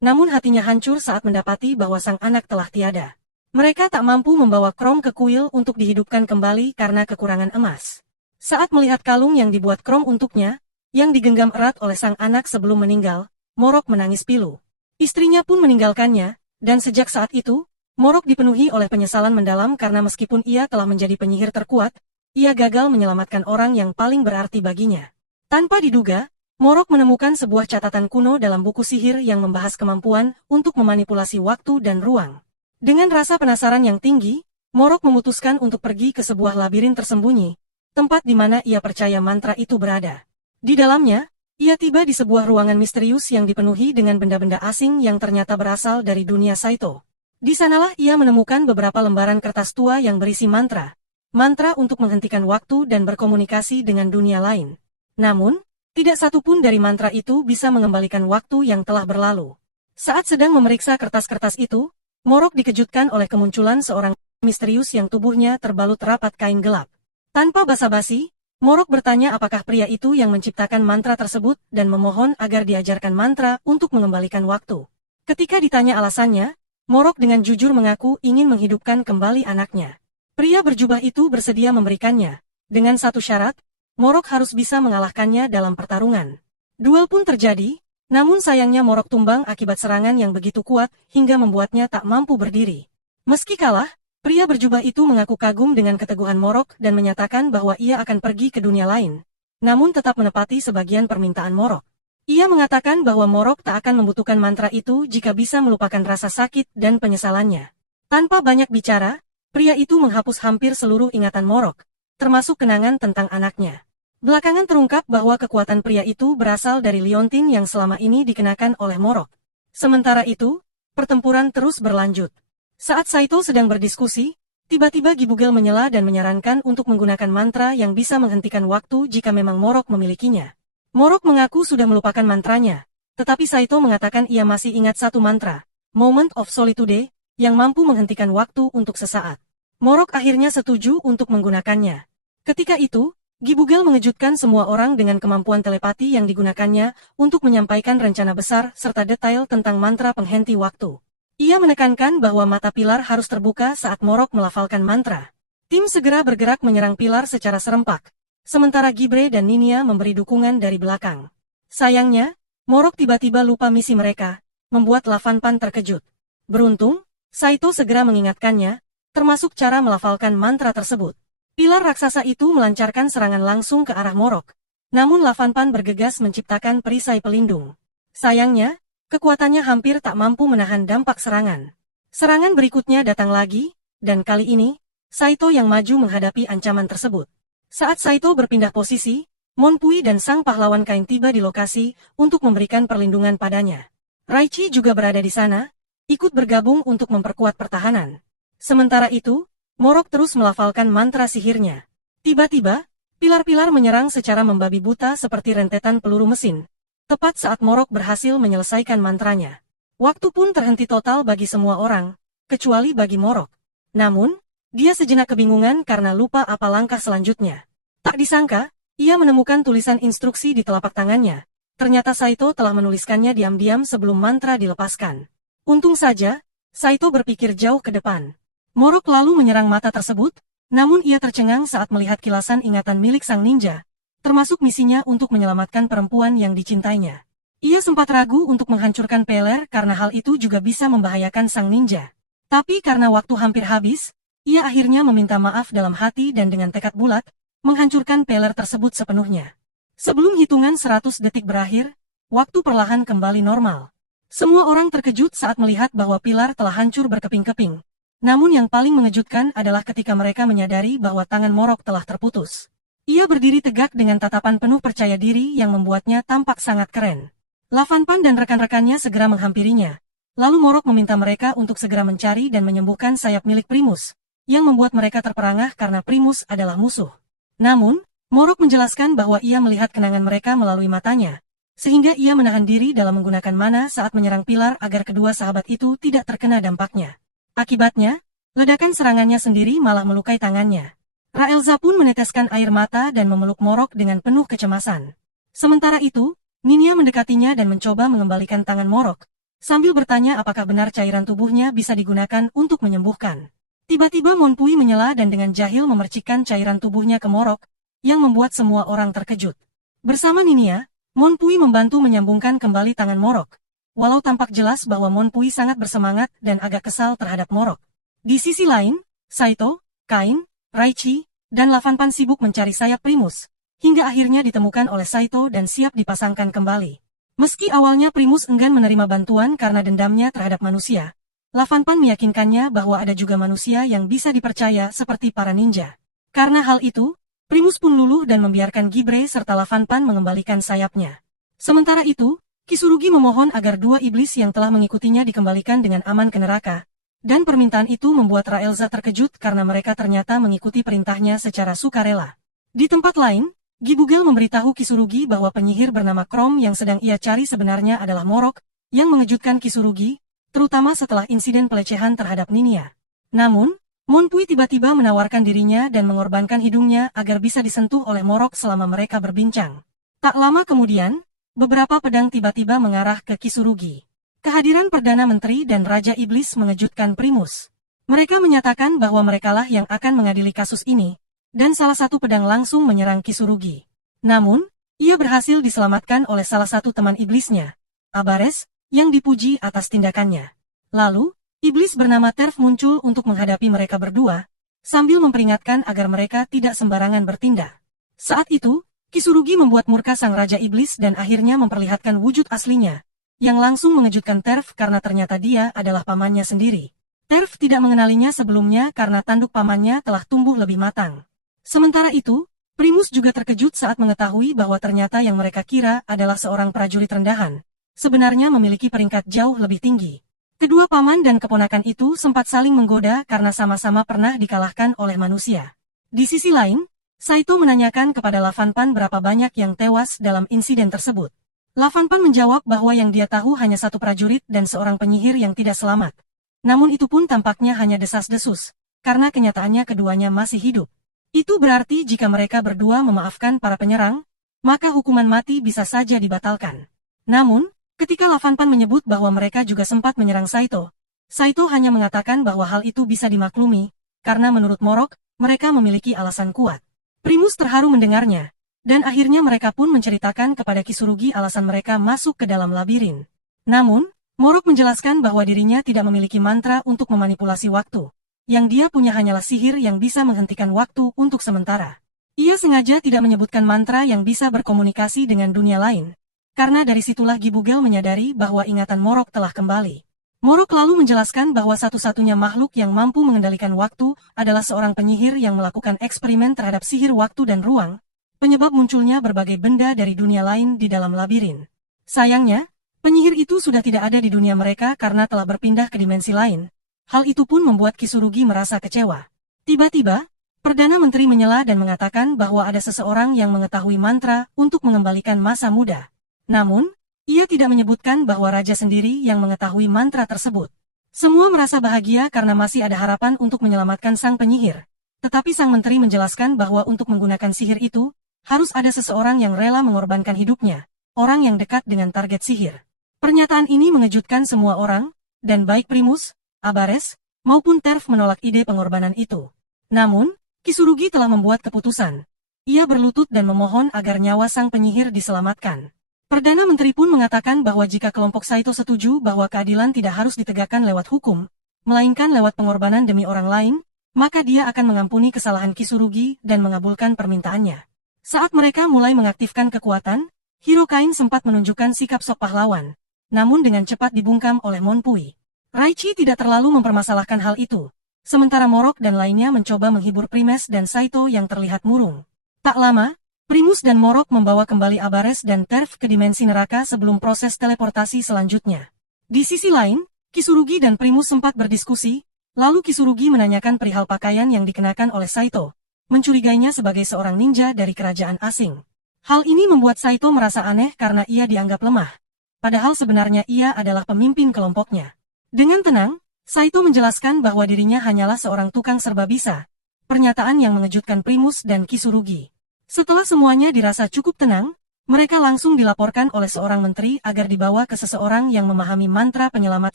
Namun hatinya hancur saat mendapati bahwa sang anak telah tiada. Mereka tak mampu membawa Krom ke kuil untuk dihidupkan kembali karena kekurangan emas. Saat melihat kalung yang dibuat Krom untuknya, yang digenggam erat oleh sang anak sebelum meninggal, Morok menangis pilu. Istrinya pun meninggalkannya, dan sejak saat itu, Morok dipenuhi oleh penyesalan mendalam karena meskipun ia telah menjadi penyihir terkuat, ia gagal menyelamatkan orang yang paling berarti baginya. Tanpa diduga, Morok menemukan sebuah catatan kuno dalam buku sihir yang membahas kemampuan untuk memanipulasi waktu dan ruang. Dengan rasa penasaran yang tinggi, Morok memutuskan untuk pergi ke sebuah labirin tersembunyi, tempat di mana ia percaya mantra itu berada. Di dalamnya, ia tiba di sebuah ruangan misterius yang dipenuhi dengan benda-benda asing yang ternyata berasal dari dunia Saito. Di sanalah ia menemukan beberapa lembaran kertas tua yang berisi mantra. Mantra untuk menghentikan waktu dan berkomunikasi dengan dunia lain. Namun, tidak satu pun dari mantra itu bisa mengembalikan waktu yang telah berlalu. Saat sedang memeriksa kertas-kertas itu, Morok dikejutkan oleh kemunculan seorang misterius yang tubuhnya terbalut rapat kain gelap. Tanpa basa-basi, Morok bertanya apakah pria itu yang menciptakan mantra tersebut dan memohon agar diajarkan mantra untuk mengembalikan waktu. Ketika ditanya alasannya, Morok dengan jujur mengaku ingin menghidupkan kembali anaknya. Pria berjubah itu bersedia memberikannya. Dengan satu syarat, Morok harus bisa mengalahkannya dalam pertarungan. Duel pun terjadi, namun sayangnya Morok tumbang akibat serangan yang begitu kuat hingga membuatnya tak mampu berdiri. Meski kalah, pria berjubah itu mengaku kagum dengan keteguhan Morok dan menyatakan bahwa ia akan pergi ke dunia lain, namun tetap menepati sebagian permintaan Morok. Ia mengatakan bahwa Morok tak akan membutuhkan mantra itu jika bisa melupakan rasa sakit dan penyesalannya. Tanpa banyak bicara, pria itu menghapus hampir seluruh ingatan Morok, termasuk kenangan tentang anaknya. Belakangan terungkap bahwa kekuatan pria itu berasal dari liontin yang selama ini dikenakan oleh Morok. Sementara itu, pertempuran terus berlanjut. Saat Saito sedang berdiskusi, tiba-tiba Gibugel menyela dan menyarankan untuk menggunakan mantra yang bisa menghentikan waktu jika memang Morok memilikinya. Morok mengaku sudah melupakan mantranya, tetapi Saito mengatakan ia masih ingat satu mantra, Moment of Solitude, yang mampu menghentikan waktu untuk sesaat. Morok akhirnya setuju untuk menggunakannya. Ketika itu, Gibugel mengejutkan semua orang dengan kemampuan telepati yang digunakannya untuk menyampaikan rencana besar serta detail tentang mantra penghenti waktu. Ia menekankan bahwa mata pilar harus terbuka saat Morok melafalkan mantra. Tim segera bergerak menyerang pilar secara serempak, sementara Gibre dan Ninia memberi dukungan dari belakang. Sayangnya, Morok tiba-tiba lupa misi mereka, membuat Lavanpan terkejut. Beruntung, Saito segera mengingatkannya, termasuk cara melafalkan mantra tersebut. Pilar raksasa itu melancarkan serangan langsung ke arah Morok. Namun Lavanpan bergegas menciptakan perisai pelindung. Sayangnya, kekuatannya hampir tak mampu menahan dampak serangan. Serangan berikutnya datang lagi, dan kali ini, Saito yang maju menghadapi ancaman tersebut. Saat Saito berpindah posisi, Monpui dan sang pahlawan kain tiba di lokasi untuk memberikan perlindungan padanya. Raichi juga berada di sana, ikut bergabung untuk memperkuat pertahanan. Sementara itu, Morok terus melafalkan mantra sihirnya. Tiba-tiba, pilar-pilar menyerang secara membabi buta seperti rentetan peluru mesin. Tepat saat Morok berhasil menyelesaikan mantranya. Waktu pun terhenti total bagi semua orang, kecuali bagi Morok. Namun, dia sejenak kebingungan karena lupa apa langkah selanjutnya. Tak disangka, ia menemukan tulisan instruksi di telapak tangannya. Ternyata Saito telah menuliskannya diam-diam sebelum mantra dilepaskan. Untung saja, Saito berpikir jauh ke depan. Morok lalu menyerang mata tersebut, namun ia tercengang saat melihat kilasan ingatan milik sang ninja, termasuk misinya untuk menyelamatkan perempuan yang dicintainya. Ia sempat ragu untuk menghancurkan peler karena hal itu juga bisa membahayakan sang ninja. Tapi karena waktu hampir habis, ia akhirnya meminta maaf dalam hati dan dengan tekad bulat, menghancurkan peler tersebut sepenuhnya. Sebelum hitungan 100 detik berakhir, waktu perlahan kembali normal. Semua orang terkejut saat melihat bahwa pilar telah hancur berkeping-keping. Namun yang paling mengejutkan adalah ketika mereka menyadari bahwa tangan Morok telah terputus. Ia berdiri tegak dengan tatapan penuh percaya diri yang membuatnya tampak sangat keren. Lavanpan dan rekan-rekannya segera menghampirinya. Lalu Morok meminta mereka untuk segera mencari dan menyembuhkan sayap milik Primus, yang membuat mereka terperangah karena Primus adalah musuh. Namun, Morok menjelaskan bahwa ia melihat kenangan mereka melalui matanya, sehingga ia menahan diri dalam menggunakan mana saat menyerang pilar agar kedua sahabat itu tidak terkena dampaknya. Akibatnya, ledakan serangannya sendiri malah melukai tangannya. Raelza pun meneteskan air mata dan memeluk Morok dengan penuh kecemasan. Sementara itu, Ninia mendekatinya dan mencoba mengembalikan tangan Morok, sambil bertanya apakah benar cairan tubuhnya bisa digunakan untuk menyembuhkan. Tiba-tiba Monpui menyela dan dengan jahil memercikkan cairan tubuhnya ke Morok, yang membuat semua orang terkejut. Bersama Ninia, Monpui membantu menyambungkan kembali tangan Morok. Walau tampak jelas bahwa Monpui sangat bersemangat dan agak kesal terhadap Morok. Di sisi lain, Saito, Kain, Raichi, dan Lavanpan sibuk mencari sayap Primus, hingga akhirnya ditemukan oleh Saito dan siap dipasangkan kembali. Meski awalnya Primus enggan menerima bantuan karena dendamnya terhadap manusia, Lavanpan meyakinkannya bahwa ada juga manusia yang bisa dipercaya seperti para ninja. Karena hal itu, Primus pun luluh dan membiarkan Gibre serta Lavanpan mengembalikan sayapnya. Sementara itu, Kisurugi memohon agar dua iblis yang telah mengikutinya dikembalikan dengan aman ke neraka, dan permintaan itu membuat Raelza terkejut karena mereka ternyata mengikuti perintahnya secara sukarela. Di tempat lain, Gibugel memberitahu Kisurugi bahwa penyihir bernama Chrome yang sedang ia cari sebenarnya adalah Morok, yang mengejutkan Kisurugi, terutama setelah insiden pelecehan terhadap Ninia. Namun, Monpui tiba-tiba menawarkan dirinya dan mengorbankan hidungnya agar bisa disentuh oleh Morok selama mereka berbincang. Tak lama kemudian, beberapa pedang tiba-tiba mengarah ke Kisurugi. Kehadiran Perdana Menteri dan Raja Iblis mengejutkan Primus. Mereka menyatakan bahwa merekalah yang akan mengadili kasus ini, dan salah satu pedang langsung menyerang Kisurugi. Namun, ia berhasil diselamatkan oleh salah satu teman iblisnya, Abares, yang dipuji atas tindakannya. Lalu, iblis bernama Terf muncul untuk menghadapi mereka berdua, sambil memperingatkan agar mereka tidak sembarangan bertindak. Saat itu, Kisurugi membuat murka sang Raja Iblis dan akhirnya memperlihatkan wujud aslinya, yang langsung mengejutkan Terf karena ternyata dia adalah pamannya sendiri. Terf tidak mengenalinya sebelumnya karena tanduk pamannya telah tumbuh lebih matang. Sementara itu, Primus juga terkejut saat mengetahui bahwa ternyata yang mereka kira adalah seorang prajurit rendahan, sebenarnya memiliki peringkat jauh lebih tinggi. Kedua paman dan keponakan itu sempat saling menggoda karena sama-sama pernah dikalahkan oleh manusia. Di sisi lain, Saito menanyakan kepada Lavanpan berapa banyak yang tewas dalam insiden tersebut. Lavanpan menjawab bahwa yang dia tahu hanya satu prajurit dan seorang penyihir yang tidak selamat. Namun itu pun tampaknya hanya desas-desus, karena kenyataannya keduanya masih hidup. Itu berarti jika mereka berdua memaafkan para penyerang, maka hukuman mati bisa saja dibatalkan. Namun, ketika Lavanpan menyebut bahwa mereka juga sempat menyerang Saito, Saito hanya mengatakan bahwa hal itu bisa dimaklumi, karena menurut Morok, mereka memiliki alasan kuat. Primus terharu mendengarnya, dan akhirnya mereka pun menceritakan kepada Kisurugi alasan mereka masuk ke dalam labirin. Namun, Morok menjelaskan bahwa dirinya tidak memiliki mantra untuk memanipulasi waktu. Yang dia punya hanyalah sihir yang bisa menghentikan waktu untuk sementara. Ia sengaja tidak menyebutkan mantra yang bisa berkomunikasi dengan dunia lain. Karena dari situlah Gibugel menyadari bahwa ingatan Morok telah kembali. Morok lalu menjelaskan bahwa satu-satunya makhluk yang mampu mengendalikan waktu adalah seorang penyihir yang melakukan eksperimen terhadap sihir waktu dan ruang, penyebab munculnya berbagai benda dari dunia lain di dalam labirin. Sayangnya, penyihir itu sudah tidak ada di dunia mereka karena telah berpindah ke dimensi lain. Hal itu pun membuat Kisurugi merasa kecewa. Tiba-tiba, Perdana Menteri menyela dan mengatakan bahwa ada seseorang yang mengetahui mantra untuk mengembalikan masa muda. Namun, ia tidak menyebutkan bahwa raja sendiri yang mengetahui mantra tersebut. Semua merasa bahagia karena masih ada harapan untuk menyelamatkan sang penyihir. Tetapi sang menteri menjelaskan bahwa untuk menggunakan sihir itu, harus ada seseorang yang rela mengorbankan hidupnya, orang yang dekat dengan target sihir. Pernyataan ini mengejutkan semua orang, dan baik Primus, Abares, maupun Terf menolak ide pengorbanan itu. Namun, Kisurugi telah membuat keputusan. Ia berlutut dan memohon agar nyawa sang penyihir diselamatkan. Perdana Menteri pun mengatakan bahwa jika kelompok Saito setuju bahwa keadilan tidak harus ditegakkan lewat hukum, melainkan lewat pengorbanan demi orang lain, maka dia akan mengampuni kesalahan Kisurugi dan mengabulkan permintaannya. Saat mereka mulai mengaktifkan kekuatan, Hirokain sempat menunjukkan sikap sok pahlawan, namun dengan cepat dibungkam oleh Monpui. Raichi tidak terlalu mempermasalahkan hal itu, sementara Morok dan lainnya mencoba menghibur Primes dan Saito yang terlihat murung. Tak lama, Primus dan Morok membawa kembali Abares dan Terf ke dimensi neraka sebelum proses teleportasi selanjutnya. Di sisi lain, Kisurugi dan Primus sempat berdiskusi, lalu Kisurugi menanyakan perihal pakaian yang dikenakan oleh Saito, mencurigainya sebagai seorang ninja dari kerajaan asing. Hal ini membuat Saito merasa aneh karena ia dianggap lemah, padahal sebenarnya ia adalah pemimpin kelompoknya. Dengan tenang, Saito menjelaskan bahwa dirinya hanyalah seorang tukang serba bisa, pernyataan yang mengejutkan Primus dan Kisurugi. Setelah semuanya dirasa cukup tenang, mereka langsung dilaporkan oleh seorang menteri agar dibawa ke seseorang yang memahami mantra penyelamat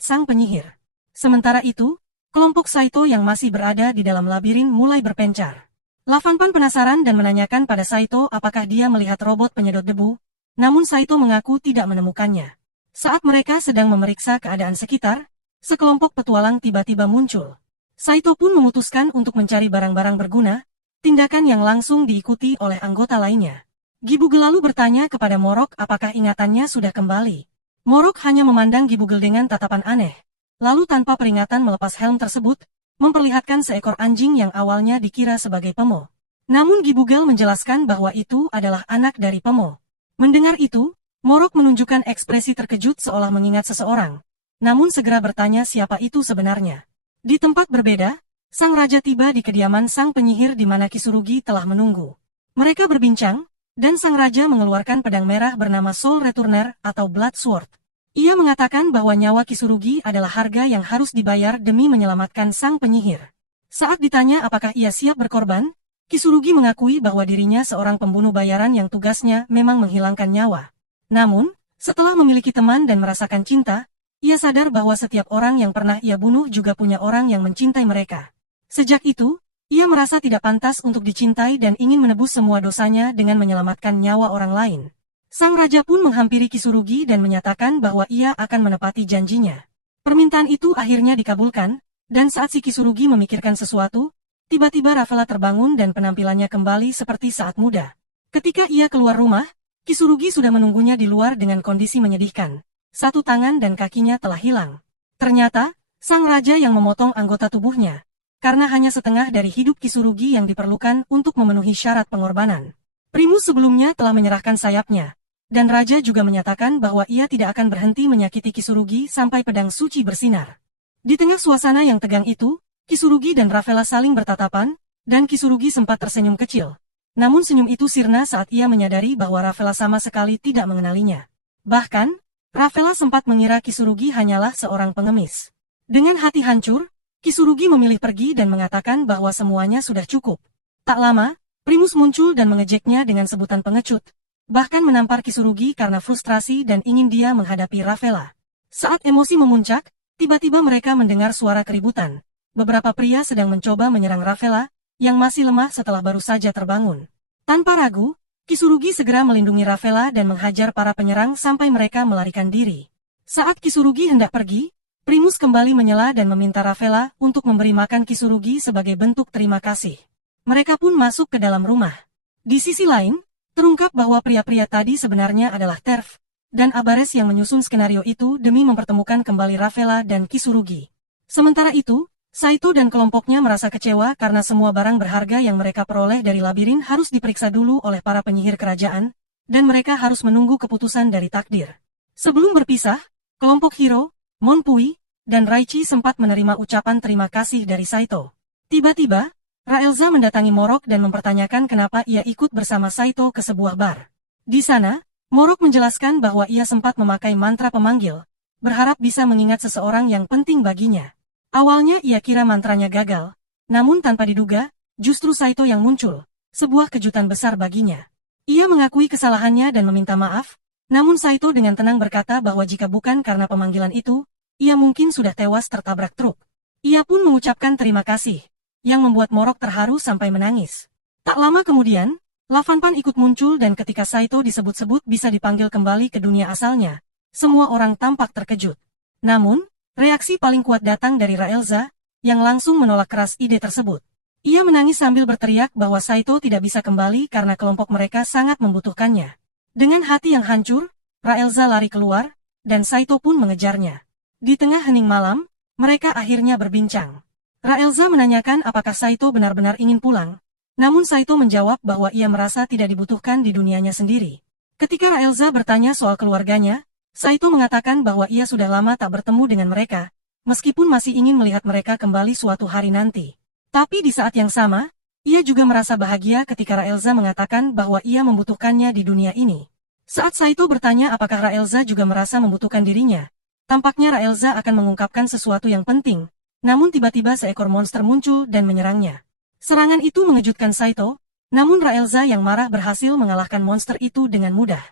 sang penyihir. Sementara itu, kelompok Saito yang masih berada di dalam labirin mulai berpencar. Lavanpan penasaran dan menanyakan pada Saito apakah dia melihat robot penyedot debu, namun Saito mengaku tidak menemukannya. Saat mereka sedang memeriksa keadaan sekitar, sekelompok petualang tiba-tiba muncul. Saito pun memutuskan untuk mencari barang-barang berguna, tindakan yang langsung diikuti oleh anggota lainnya. Gibugel lalu bertanya kepada Morok apakah ingatannya sudah kembali. Morok hanya memandang Gibugel dengan tatapan aneh, lalu tanpa peringatan melepas helm tersebut, memperlihatkan seekor anjing yang awalnya dikira sebagai Pemo. Namun Gibugel menjelaskan bahwa itu adalah anak dari Pemo. Mendengar itu, Morok menunjukkan ekspresi terkejut seolah mengingat seseorang, namun segera bertanya siapa itu sebenarnya. Di tempat berbeda, sang raja tiba di kediaman sang penyihir di mana Kisurugi telah menunggu. Mereka berbincang, dan sang raja mengeluarkan pedang merah bernama Soul Returner atau Blood Sword. Ia mengatakan bahwa nyawa Kisurugi adalah harga yang harus dibayar demi menyelamatkan sang penyihir. Saat ditanya apakah ia siap berkorban, Kisurugi mengakui bahwa dirinya seorang pembunuh bayaran yang tugasnya memang menghilangkan nyawa. Namun, setelah memiliki teman dan merasakan cinta, ia sadar bahwa setiap orang yang pernah ia bunuh juga punya orang yang mencintai mereka. Sejak itu, ia merasa tidak pantas untuk dicintai dan ingin menebus semua dosanya dengan menyelamatkan nyawa orang lain. Sang raja pun menghampiri Kisurugi dan menyatakan bahwa ia akan menepati janjinya. Permintaan itu akhirnya dikabulkan, dan saat si Kisurugi memikirkan sesuatu, tiba-tiba Rafaela terbangun dan penampilannya kembali seperti saat muda. Ketika ia keluar rumah, Kisurugi sudah menunggunya di luar dengan kondisi menyedihkan. Satu tangan dan kakinya telah hilang. Ternyata, sang raja yang memotong anggota tubuhnya, karena hanya setengah dari hidup Kisurugi yang diperlukan untuk memenuhi syarat pengorbanan. Primus sebelumnya telah menyerahkan sayapnya, dan raja juga menyatakan bahwa ia tidak akan berhenti menyakiti Kisurugi sampai pedang suci bersinar. Di tengah suasana yang tegang itu, Kisurugi dan Rafaela saling bertatapan, dan Kisurugi sempat tersenyum kecil. Namun senyum itu sirna saat ia menyadari bahwa Rafaela sama sekali tidak mengenalinya. Bahkan, Rafaela sempat mengira Kisurugi hanyalah seorang pengemis. Dengan hati hancur, Kisurugi memilih pergi dan mengatakan bahwa semuanya sudah cukup. Tak lama, Primus muncul dan mengejeknya dengan sebutan pengecut, bahkan menampar Kisurugi karena frustrasi dan ingin dia menghadapi Rafaela. Saat emosi memuncak, tiba-tiba mereka mendengar suara keributan. Beberapa pria sedang mencoba menyerang Rafaela, yang masih lemah setelah baru saja terbangun. Tanpa ragu, Kisurugi segera melindungi Rafaela dan menghajar para penyerang sampai mereka melarikan diri. Saat Kisurugi hendak pergi, Primus kembali menyela dan meminta Rafaela untuk memberi makan Kisurugi sebagai bentuk terima kasih. Mereka pun masuk ke dalam rumah. Di sisi lain, terungkap bahwa pria-pria tadi sebenarnya adalah Terf dan Abares yang menyusun skenario itu demi mempertemukan kembali Ravela dan Kisurugi. Sementara itu, Saito dan kelompoknya merasa kecewa karena semua barang berharga yang mereka peroleh dari labirin harus diperiksa dulu oleh para penyihir kerajaan, dan mereka harus menunggu keputusan dari takdir. Sebelum berpisah, kelompok Hiro, Monpui, dan Raichi sempat menerima ucapan terima kasih dari Saito. Tiba-tiba, Raelza mendatangi Morok dan mempertanyakan kenapa ia ikut bersama Saito ke sebuah bar. Di sana, Morok menjelaskan bahwa ia sempat memakai mantra pemanggil, berharap bisa mengingat seseorang yang penting baginya. Awalnya ia kira mantranya gagal, namun tanpa diduga, justru Saito yang muncul, sebuah kejutan besar baginya. Ia mengakui kesalahannya dan meminta maaf, namun Saito dengan tenang berkata bahwa jika bukan karena pemanggilan itu, ia mungkin sudah tewas tertabrak truk. Ia pun mengucapkan terima kasih, yang membuat Morok terharu sampai menangis. Tak lama kemudian, Lavanpan ikut muncul dan ketika Saito disebut-sebut bisa dipanggil kembali ke dunia asalnya, semua orang tampak terkejut. Namun, reaksi paling kuat datang dari Raelza, yang langsung menolak keras ide tersebut. Ia menangis sambil berteriak bahwa Saito tidak bisa kembali karena kelompok mereka sangat membutuhkannya. Dengan hati yang hancur, Raelza lari keluar, dan Saito pun mengejarnya. Di tengah hening malam, mereka akhirnya berbincang. Raelza menanyakan apakah Saito benar-benar ingin pulang, namun Saito menjawab bahwa ia merasa tidak dibutuhkan di dunianya sendiri. Ketika Raelza bertanya soal keluarganya, Saito mengatakan bahwa ia sudah lama tak bertemu dengan mereka, meskipun masih ingin melihat mereka kembali suatu hari nanti. Tapi di saat yang sama, ia juga merasa bahagia ketika Raelza mengatakan bahwa ia membutuhkannya di dunia ini. Saat Saito bertanya apakah Raelza juga merasa membutuhkan dirinya, tampaknya Raelza akan mengungkapkan sesuatu yang penting, namun tiba-tiba seekor monster muncul dan menyerangnya. Serangan itu mengejutkan Saito, namun Raelza yang marah berhasil mengalahkan monster itu dengan mudah.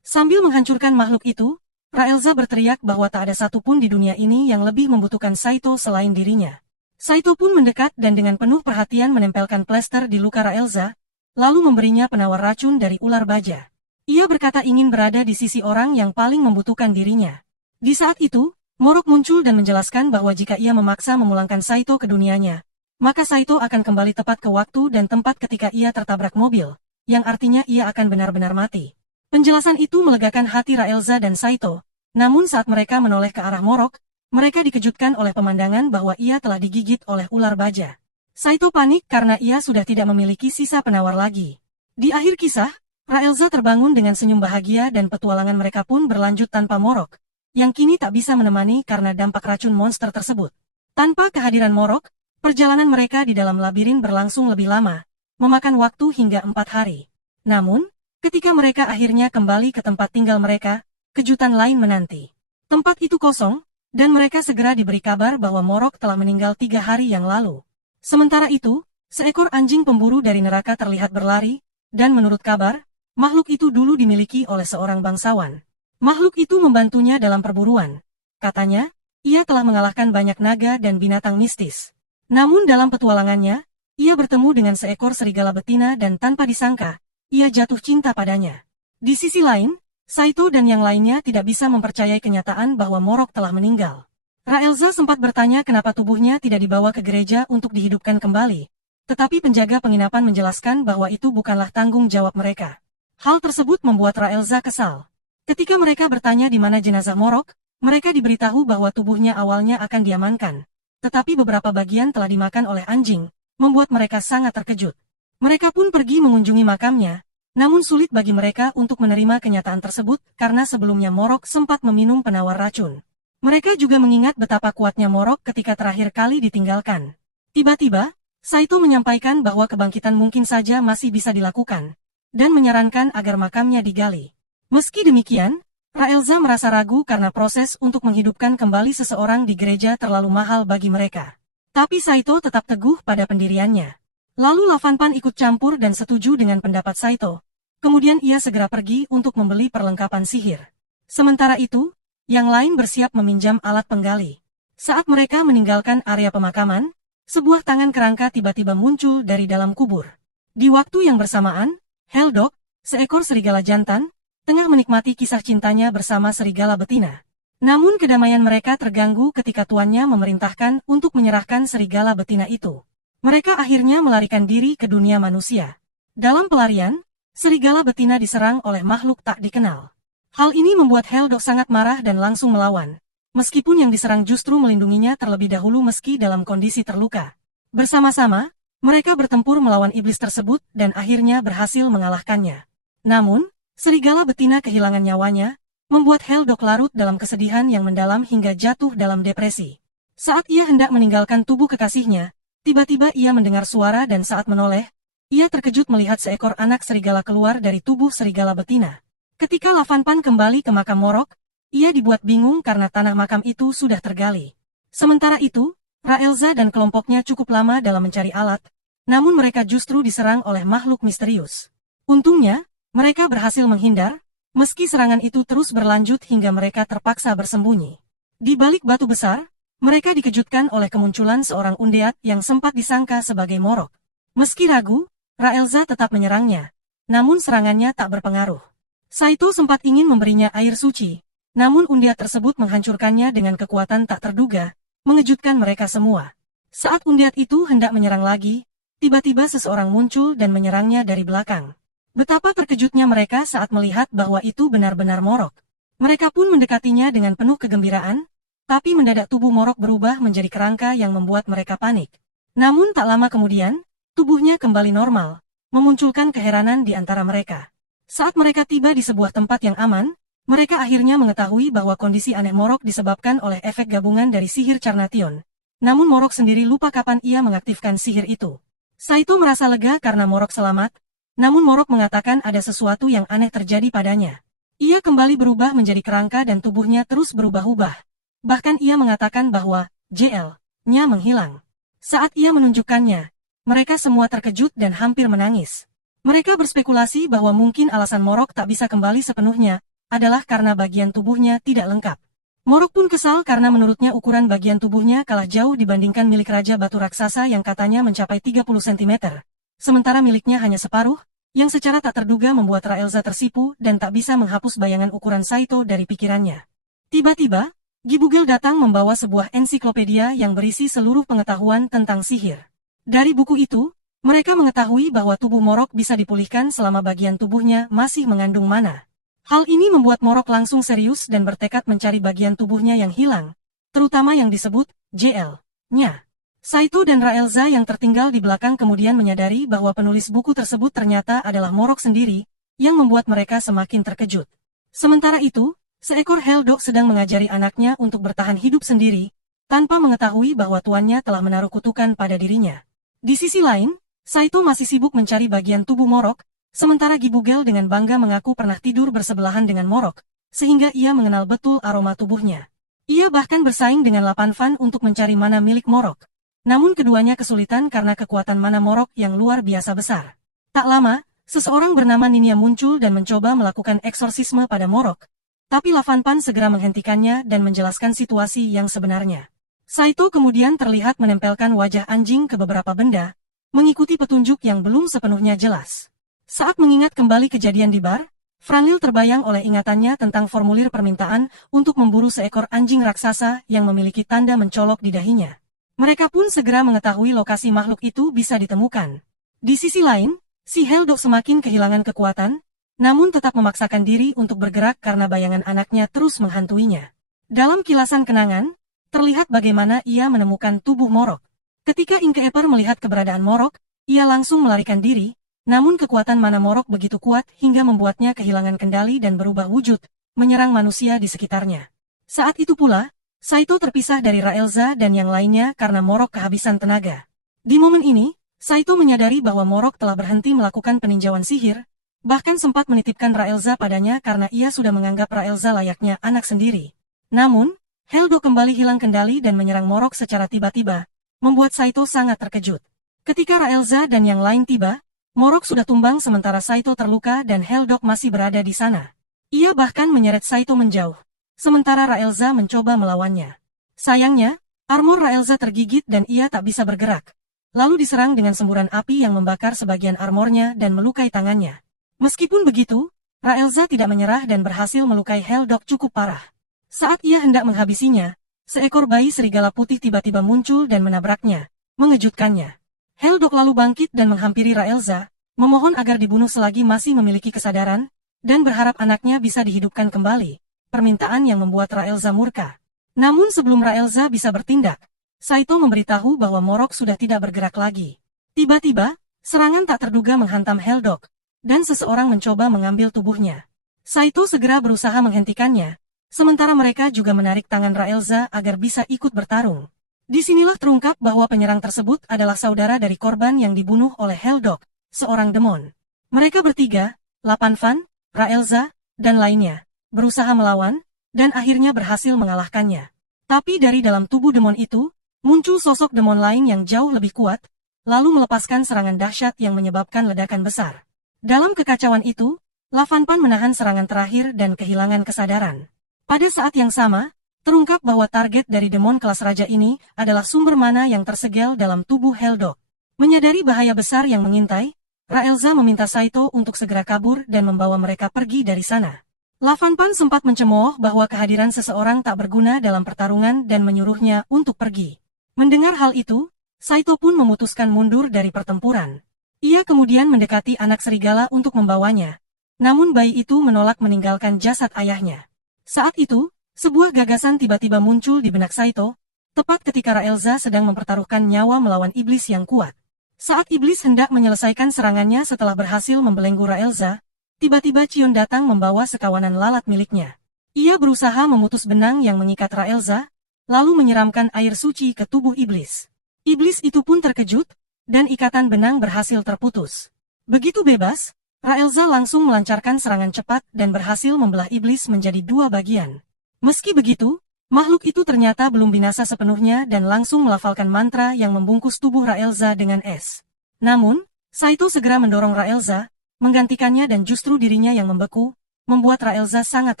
Sambil menghancurkan makhluk itu, Raelza berteriak bahwa tak ada satupun di dunia ini yang lebih membutuhkan Saito selain dirinya. Saito pun mendekat dan dengan penuh perhatian menempelkan plester di luka Raelza, lalu memberinya penawar racun dari ular baja. Ia berkata ingin berada di sisi orang yang paling membutuhkan dirinya. Di saat itu, Morok muncul dan menjelaskan bahwa jika ia memaksa memulangkan Saito ke dunianya, maka Saito akan kembali tepat ke waktu dan tempat ketika ia tertabrak mobil, yang artinya ia akan benar-benar mati. Penjelasan itu melegakan hati Raelza dan Saito, namun saat mereka menoleh ke arah Morok, mereka dikejutkan oleh pemandangan bahwa ia telah digigit oleh ular baja. Saito panik karena ia sudah tidak memiliki sisa penawar lagi. Di akhir kisah, Raelza terbangun dengan senyum bahagia dan petualangan mereka pun berlanjut tanpa Morok, yang kini tak bisa menemani karena dampak racun monster tersebut. Tanpa kehadiran Morok, perjalanan mereka di dalam labirin berlangsung lebih lama, memakan waktu hingga 4 hari. Namun, ketika mereka akhirnya kembali ke tempat tinggal mereka, kejutan lain menanti. Tempat itu kosong, dan mereka segera diberi kabar bahwa Morok telah meninggal 3 hari yang lalu. Sementara itu, seekor anjing pemburu dari neraka terlihat berlari, dan menurut kabar, makhluk itu dulu dimiliki oleh seorang bangsawan. Makhluk itu membantunya dalam perburuan. Katanya, ia telah mengalahkan banyak naga dan binatang mistis. Namun dalam petualangannya, ia bertemu dengan seekor serigala betina dan tanpa disangka, ia jatuh cinta padanya. Di sisi lain, Saito dan yang lainnya tidak bisa mempercayai kenyataan bahwa Morok telah meninggal. Raelza sempat bertanya kenapa tubuhnya tidak dibawa ke gereja untuk dihidupkan kembali, tetapi penjaga penginapan menjelaskan bahwa itu bukanlah tanggung jawab mereka. Hal tersebut membuat Raelza kesal. Ketika mereka bertanya di mana jenazah Morok, mereka diberitahu bahwa tubuhnya awalnya akan diamankan, tetapi beberapa bagian telah dimakan oleh anjing, membuat mereka sangat terkejut. Mereka pun pergi mengunjungi makamnya, namun sulit bagi mereka untuk menerima kenyataan tersebut karena sebelumnya Morok sempat meminum penawar racun. Mereka juga mengingat betapa kuatnya Morok ketika terakhir kali ditinggalkan. Tiba-tiba, Saito menyampaikan bahwa kebangkitan mungkin saja masih bisa dilakukan, dan menyarankan agar makamnya digali. Meski demikian, Raelza merasa ragu karena proses untuk menghidupkan kembali seseorang di gereja terlalu mahal bagi mereka. Tapi Saito tetap teguh pada pendiriannya. Lalu Lavanpan ikut campur dan setuju dengan pendapat Saito. Kemudian ia segera pergi untuk membeli perlengkapan sihir. Sementara itu, yang lain bersiap meminjam alat penggali. Saat mereka meninggalkan area pemakaman, sebuah tangan kerangka tiba-tiba muncul dari dalam kubur. Di waktu yang bersamaan, Heldok, seekor serigala jantan, tengah menikmati kisah cintanya bersama serigala betina. Namun kedamaian mereka terganggu ketika tuannya memerintahkan untuk menyerahkan serigala betina itu. Mereka akhirnya melarikan diri ke dunia manusia. Dalam pelarian, serigala betina diserang oleh makhluk tak dikenal. Hal ini membuat Heldok sangat marah dan langsung melawan. Meskipun yang diserang justru melindunginya terlebih dahulu meski dalam kondisi terluka. Bersama-sama, mereka bertempur melawan iblis tersebut dan akhirnya berhasil mengalahkannya. Namun, serigala betina kehilangan nyawanya, membuat Heldok larut dalam kesedihan yang mendalam hingga jatuh dalam depresi. Saat ia hendak meninggalkan tubuh kekasihnya, tiba-tiba ia mendengar suara dan saat menoleh, ia terkejut melihat seekor anak serigala keluar dari tubuh serigala betina. Ketika Lavanpan kembali ke makam Morok, ia dibuat bingung karena tanah makam itu sudah tergali. Sementara itu, Raelza dan kelompoknya cukup lama dalam mencari alat, namun mereka justru diserang oleh makhluk misterius. Untungnya, mereka berhasil menghindar, meski serangan itu terus berlanjut hingga mereka terpaksa bersembunyi. Di balik batu besar, mereka dikejutkan oleh kemunculan seorang undead yang sempat disangka sebagai Morok. Meski ragu, Raelza tetap menyerangnya, namun serangannya tak berpengaruh. Saito sempat ingin memberinya air suci, namun undead tersebut menghancurkannya dengan kekuatan tak terduga, mengejutkan mereka semua. Saat undead itu hendak menyerang lagi, tiba-tiba seseorang muncul dan menyerangnya dari belakang. Betapa terkejutnya mereka saat melihat bahwa itu benar-benar Morok. Mereka pun mendekatinya dengan penuh kegembiraan, tapi mendadak tubuh Morok berubah menjadi kerangka yang membuat mereka panik. Namun tak lama kemudian, tubuhnya kembali normal, memunculkan keheranan di antara mereka. Saat mereka tiba di sebuah tempat yang aman, mereka akhirnya mengetahui bahwa kondisi aneh Morok disebabkan oleh efek gabungan dari sihir Carnation. Namun Morok sendiri lupa kapan ia mengaktifkan sihir itu. Saito merasa lega karena Morok selamat, namun Morok mengatakan ada sesuatu yang aneh terjadi padanya. Ia kembali berubah menjadi kerangka dan tubuhnya terus berubah-ubah. Bahkan ia mengatakan bahwa JL-nya menghilang. Saat ia menunjukkannya, mereka semua terkejut dan hampir menangis. Mereka berspekulasi bahwa mungkin alasan Morok tak bisa kembali sepenuhnya adalah karena bagian tubuhnya tidak lengkap. Morok pun kesal karena menurutnya ukuran bagian tubuhnya kalah jauh dibandingkan milik Raja Batu Raksasa yang katanya mencapai 30 cm. Sementara miliknya hanya separuh, yang secara tak terduga membuat Raelza tersipu dan tak bisa menghapus bayangan ukuran Saito dari pikirannya. Tiba-tiba, Gibugel datang membawa sebuah ensiklopedia yang berisi seluruh pengetahuan tentang sihir. Dari buku itu, mereka mengetahui bahwa tubuh Morok bisa dipulihkan selama bagian tubuhnya masih mengandung mana. Hal ini membuat Morok langsung serius dan bertekad mencari bagian tubuhnya yang hilang, terutama yang disebut JL-nya. Saito dan Raelza yang tertinggal di belakang kemudian menyadari bahwa penulis buku tersebut ternyata adalah Morok sendiri, yang membuat mereka semakin terkejut. Sementara itu, seekor Heldok sedang mengajari anaknya untuk bertahan hidup sendiri, tanpa mengetahui bahwa tuannya telah menaruh kutukan pada dirinya. Di sisi lain, Saito masih sibuk mencari bagian tubuh Morok, sementara Gibugel dengan bangga mengaku pernah tidur bersebelahan dengan Morok, sehingga ia mengenal betul aroma tubuhnya. Ia bahkan bersaing dengan Lavanpan untuk mencari mana milik Morok. Namun keduanya kesulitan karena kekuatan mana Morok yang luar biasa besar. Tak lama, seseorang bernama Ninia muncul dan mencoba melakukan eksorsisme pada Morok. Tapi Lavanpan segera menghentikannya dan menjelaskan situasi yang sebenarnya. Saito kemudian terlihat menempelkan wajah anjing ke beberapa benda, mengikuti petunjuk yang belum sepenuhnya jelas. Saat mengingat kembali kejadian di bar, Franlil terbayang oleh ingatannya tentang formulir permintaan untuk memburu seekor anjing raksasa yang memiliki tanda mencolok di dahinya. Mereka pun segera mengetahui lokasi makhluk itu bisa ditemukan. Di sisi lain, si Heldok semakin kehilangan kekuatan, namun tetap memaksakan diri untuk bergerak karena bayangan anaknya terus menghantuinya. Dalam kilasan kenangan, terlihat bagaimana ia menemukan tubuh Morok. Ketika Inkeeper melihat keberadaan Morok, ia langsung melarikan diri, namun kekuatan mana Morok begitu kuat hingga membuatnya kehilangan kendali dan berubah wujud, menyerang manusia di sekitarnya. Saat itu pula, Saito terpisah dari Raelza dan yang lainnya karena Morok kehabisan tenaga. Di momen ini, Saito menyadari bahwa Morok telah berhenti melakukan peninjauan sihir, bahkan sempat menitipkan Raelza padanya karena ia sudah menganggap Raelza layaknya anak sendiri. Namun, Heldok kembali hilang kendali dan menyerang Morok secara tiba-tiba, membuat Saito sangat terkejut. Ketika Raelza dan yang lain tiba, Morok sudah tumbang sementara Saito terluka dan Heldok masih berada di sana. Ia bahkan menyeret Saito menjauh, sementara Raelza mencoba melawannya. Sayangnya, armor Raelza tergigit dan ia tak bisa bergerak. Lalu diserang dengan semburan api yang membakar sebagian armornya dan melukai tangannya. Meskipun begitu, Raelza tidak menyerah dan berhasil melukai Heldok cukup parah. Saat ia hendak menghabisinya, seekor bayi serigala putih tiba-tiba muncul dan menabraknya, mengejutkannya. Heldok lalu bangkit dan menghampiri Raelza, memohon agar dibunuh selagi masih memiliki kesadaran, dan berharap anaknya bisa dihidupkan kembali, permintaan yang membuat Raelza murka. Namun sebelum Raelza bisa bertindak, Saito memberitahu bahwa Morok sudah tidak bergerak lagi. Tiba-tiba, serangan tak terduga menghantam Helldog, dan seseorang mencoba mengambil tubuhnya. Saito segera berusaha menghentikannya, sementara mereka juga menarik tangan Raelza agar bisa ikut bertarung. Disinilah terungkap bahwa penyerang tersebut adalah saudara dari korban yang dibunuh oleh Helldog, seorang demon. Mereka bertiga, Lapan Fan, Raelza, dan lainnya, berusaha melawan, dan akhirnya berhasil mengalahkannya. Tapi dari dalam tubuh demon itu, muncul sosok demon lain yang jauh lebih kuat, lalu melepaskan serangan dahsyat yang menyebabkan ledakan besar. Dalam kekacauan itu, Lavanpan menahan serangan terakhir dan kehilangan kesadaran. Pada saat yang sama, terungkap bahwa target dari demon kelas raja ini adalah sumber mana yang tersegel dalam tubuh Helldog. Menyadari bahaya besar yang mengintai, Raelza meminta Saito untuk segera kabur dan membawa mereka pergi dari sana. Lavanpan sempat mencemooh bahwa kehadiran seseorang tak berguna dalam pertarungan dan menyuruhnya untuk pergi. Mendengar hal itu, Saito pun memutuskan mundur dari pertempuran. Ia kemudian mendekati anak serigala untuk membawanya. Namun bayi itu menolak meninggalkan jasad ayahnya. Saat itu, sebuah gagasan tiba-tiba muncul di benak Saito, tepat ketika Raelza sedang mempertaruhkan nyawa melawan iblis yang kuat. Saat iblis hendak menyelesaikan serangannya setelah berhasil membelenggu Raelza, tiba-tiba Cion datang membawa sekawanan lalat miliknya. Ia berusaha memutus benang yang mengikat Raelza, lalu menyiramkan air suci ke tubuh iblis. Iblis itu pun terkejut, dan ikatan benang berhasil terputus. Begitu bebas, Raelza langsung melancarkan serangan cepat dan berhasil membelah iblis menjadi dua bagian. Meski begitu, makhluk itu ternyata belum binasa sepenuhnya dan langsung melafalkan mantra yang membungkus tubuh Raelza dengan es. Namun, Saito segera mendorong Raelza, menggantikannya dan justru dirinya yang membeku, membuat Raelza sangat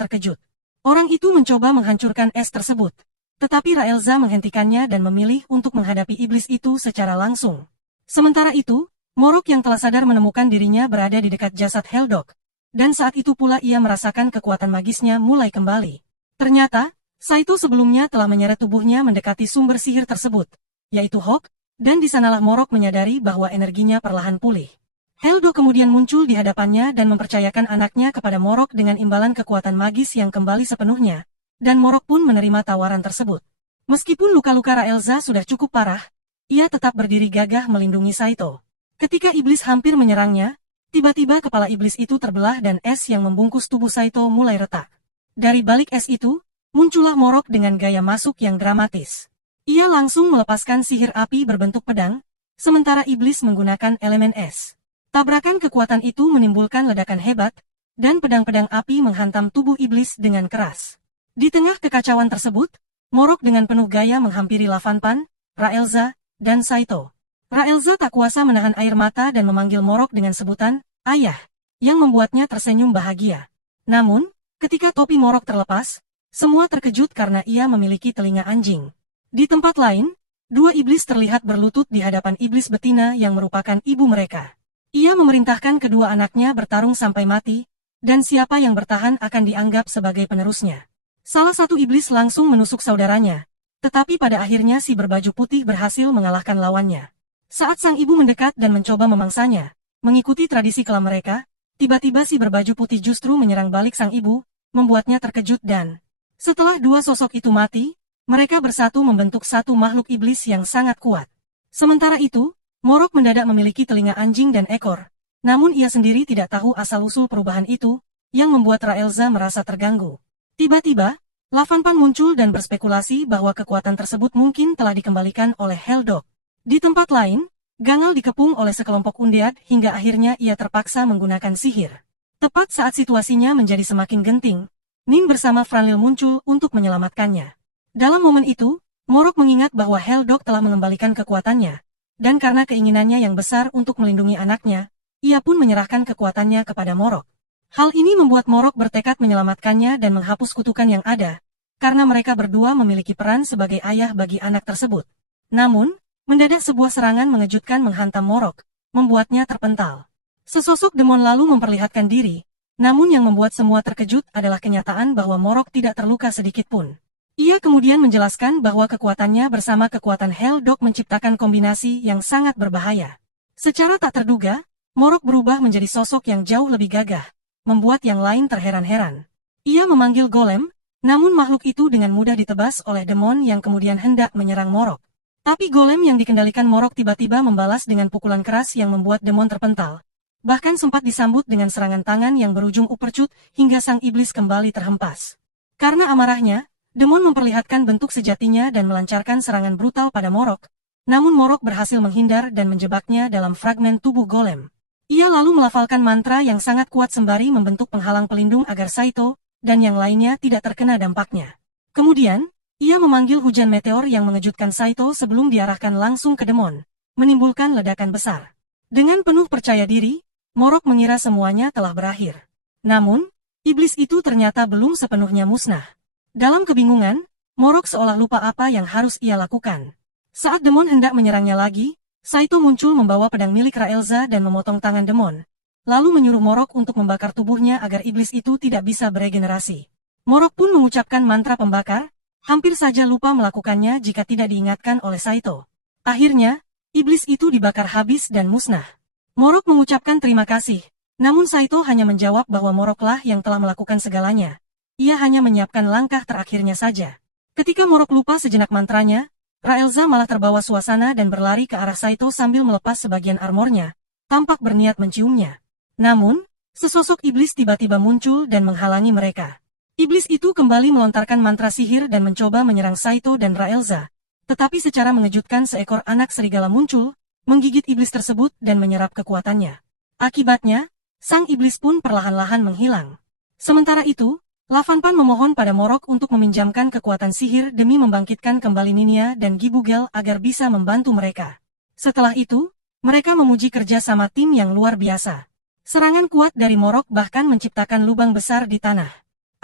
terkejut. Orang itu mencoba menghancurkan es tersebut. Tetapi Raelza menghentikannya dan memilih untuk menghadapi iblis itu secara langsung. Sementara itu, Morok yang telah sadar menemukan dirinya berada di dekat jasad Helldog, dan saat itu pula ia merasakan kekuatan magisnya mulai kembali. Ternyata, Saito sebelumnya telah menyeret tubuhnya mendekati sumber sihir tersebut, yaitu Hawk, dan di sanalah Morok menyadari bahwa energinya perlahan pulih. Helldog kemudian muncul di hadapannya dan mempercayakan anaknya kepada Morok dengan imbalan kekuatan magis yang kembali sepenuhnya. Dan Morok pun menerima tawaran tersebut. Meskipun luka-luka Raelza sudah cukup parah, ia tetap berdiri gagah melindungi Saito. Ketika iblis hampir menyerangnya, tiba-tiba kepala iblis itu terbelah dan es yang membungkus tubuh Saito mulai retak. Dari balik es itu, muncullah Morok dengan gaya masuk yang dramatis. Ia langsung melepaskan sihir api berbentuk pedang, sementara iblis menggunakan elemen es. Tabrakan kekuatan itu menimbulkan ledakan hebat, dan pedang-pedang api menghantam tubuh iblis dengan keras. Di tengah kekacauan tersebut, Morok dengan penuh gaya menghampiri Lavanpan, Raelza, dan Saito. Raelza tak kuasa menahan air mata dan memanggil Morok dengan sebutan, ayah, yang membuatnya tersenyum bahagia. Namun, ketika topi Morok terlepas, semua terkejut karena ia memiliki telinga anjing. Di tempat lain, dua iblis terlihat berlutut di hadapan iblis betina yang merupakan ibu mereka. Ia memerintahkan kedua anaknya bertarung sampai mati, dan siapa yang bertahan akan dianggap sebagai penerusnya. Salah satu iblis langsung menusuk saudaranya, tetapi pada akhirnya si berbaju putih berhasil mengalahkan lawannya. Saat sang ibu mendekat dan mencoba memangsanya, mengikuti tradisi kelam mereka, tiba-tiba si berbaju putih justru menyerang balik sang ibu, membuatnya terkejut dan setelah dua sosok itu mati, mereka bersatu membentuk satu makhluk iblis yang sangat kuat. Sementara itu, Morok mendadak memiliki telinga anjing dan ekor, namun ia sendiri tidak tahu asal-usul perubahan itu, yang membuat Raelza merasa terganggu. Tiba-tiba, Lavanpan muncul dan berspekulasi bahwa kekuatan tersebut mungkin telah dikembalikan oleh Helldog. Di tempat lain, Gangal dikepung oleh sekelompok undead hingga akhirnya ia terpaksa menggunakan sihir. Tepat saat situasinya menjadi semakin genting, Nin bersama Franlil muncul untuk menyelamatkannya. Dalam momen itu, Morok mengingat bahwa Helldog telah mengembalikan kekuatannya, dan karena keinginannya yang besar untuk melindungi anaknya, ia pun menyerahkan kekuatannya kepada Morok. Hal ini membuat Morok bertekad menyelamatkannya dan menghapus kutukan yang ada, karena mereka berdua memiliki peran sebagai ayah bagi anak tersebut. Namun, mendadak sebuah serangan mengejutkan menghantam Morok, membuatnya terpental. Sesosok demon lalu memperlihatkan diri, namun yang membuat semua terkejut adalah kenyataan bahwa Morok tidak terluka sedikit pun. Ia kemudian menjelaskan bahwa kekuatannya bersama kekuatan Helldog menciptakan kombinasi yang sangat berbahaya. Secara tak terduga, Morok berubah menjadi sosok yang jauh lebih gagah, membuat yang lain terheran-heran. Ia memanggil golem, namun makhluk itu dengan mudah ditebas oleh demon yang kemudian hendak menyerang Morok. Tapi golem yang dikendalikan Morok tiba-tiba membalas dengan pukulan keras yang membuat demon terpental. Bahkan sempat disambut dengan serangan tangan yang berujung uppercut hingga sang iblis kembali terhempas. Karena amarahnya, demon memperlihatkan bentuk sejatinya dan melancarkan serangan brutal pada Morok. Namun Morok berhasil menghindar dan menjebaknya dalam fragmen tubuh golem. Ia lalu melafalkan mantra yang sangat kuat sembari membentuk penghalang pelindung agar Saito dan yang lainnya tidak terkena dampaknya. Kemudian, ia memanggil hujan meteor yang mengejutkan Saito sebelum diarahkan langsung ke demon, menimbulkan ledakan besar. Dengan penuh percaya diri, Morok mengira semuanya telah berakhir. Namun, iblis itu ternyata belum sepenuhnya musnah. Dalam kebingungan, Morok seolah lupa apa yang harus ia lakukan. Saat demon hendak menyerangnya lagi, Saito muncul membawa pedang milik Raelza dan memotong tangan demon. Lalu menyuruh Morok untuk membakar tubuhnya agar iblis itu tidak bisa beregenerasi. Morok pun mengucapkan mantra pembakar, hampir saja lupa melakukannya jika tidak diingatkan oleh Saito. Akhirnya, iblis itu dibakar habis dan musnah. Morok mengucapkan terima kasih, namun Saito hanya menjawab bahwa Moroklah yang telah melakukan segalanya. Ia hanya menyiapkan langkah terakhirnya saja. Ketika Morok lupa sejenak mantranya, Raelza malah terbawa suasana dan berlari ke arah Saito sambil melepas sebagian armornya, tampak berniat menciumnya. Namun, sesosok iblis tiba-tiba muncul dan menghalangi mereka. Iblis itu kembali melontarkan mantra sihir dan mencoba menyerang Saito dan Raelza. Tetapi secara mengejutkan seekor anak serigala muncul, menggigit iblis tersebut dan menyerap kekuatannya. Akibatnya, sang iblis pun perlahan-lahan menghilang. Sementara itu, Lavanpan memohon pada Morok untuk meminjamkan kekuatan sihir demi membangkitkan kembali Ninia dan Gibugel agar bisa membantu mereka. Setelah itu, mereka memuji kerja sama tim yang luar biasa. Serangan kuat dari Morok bahkan menciptakan lubang besar di tanah.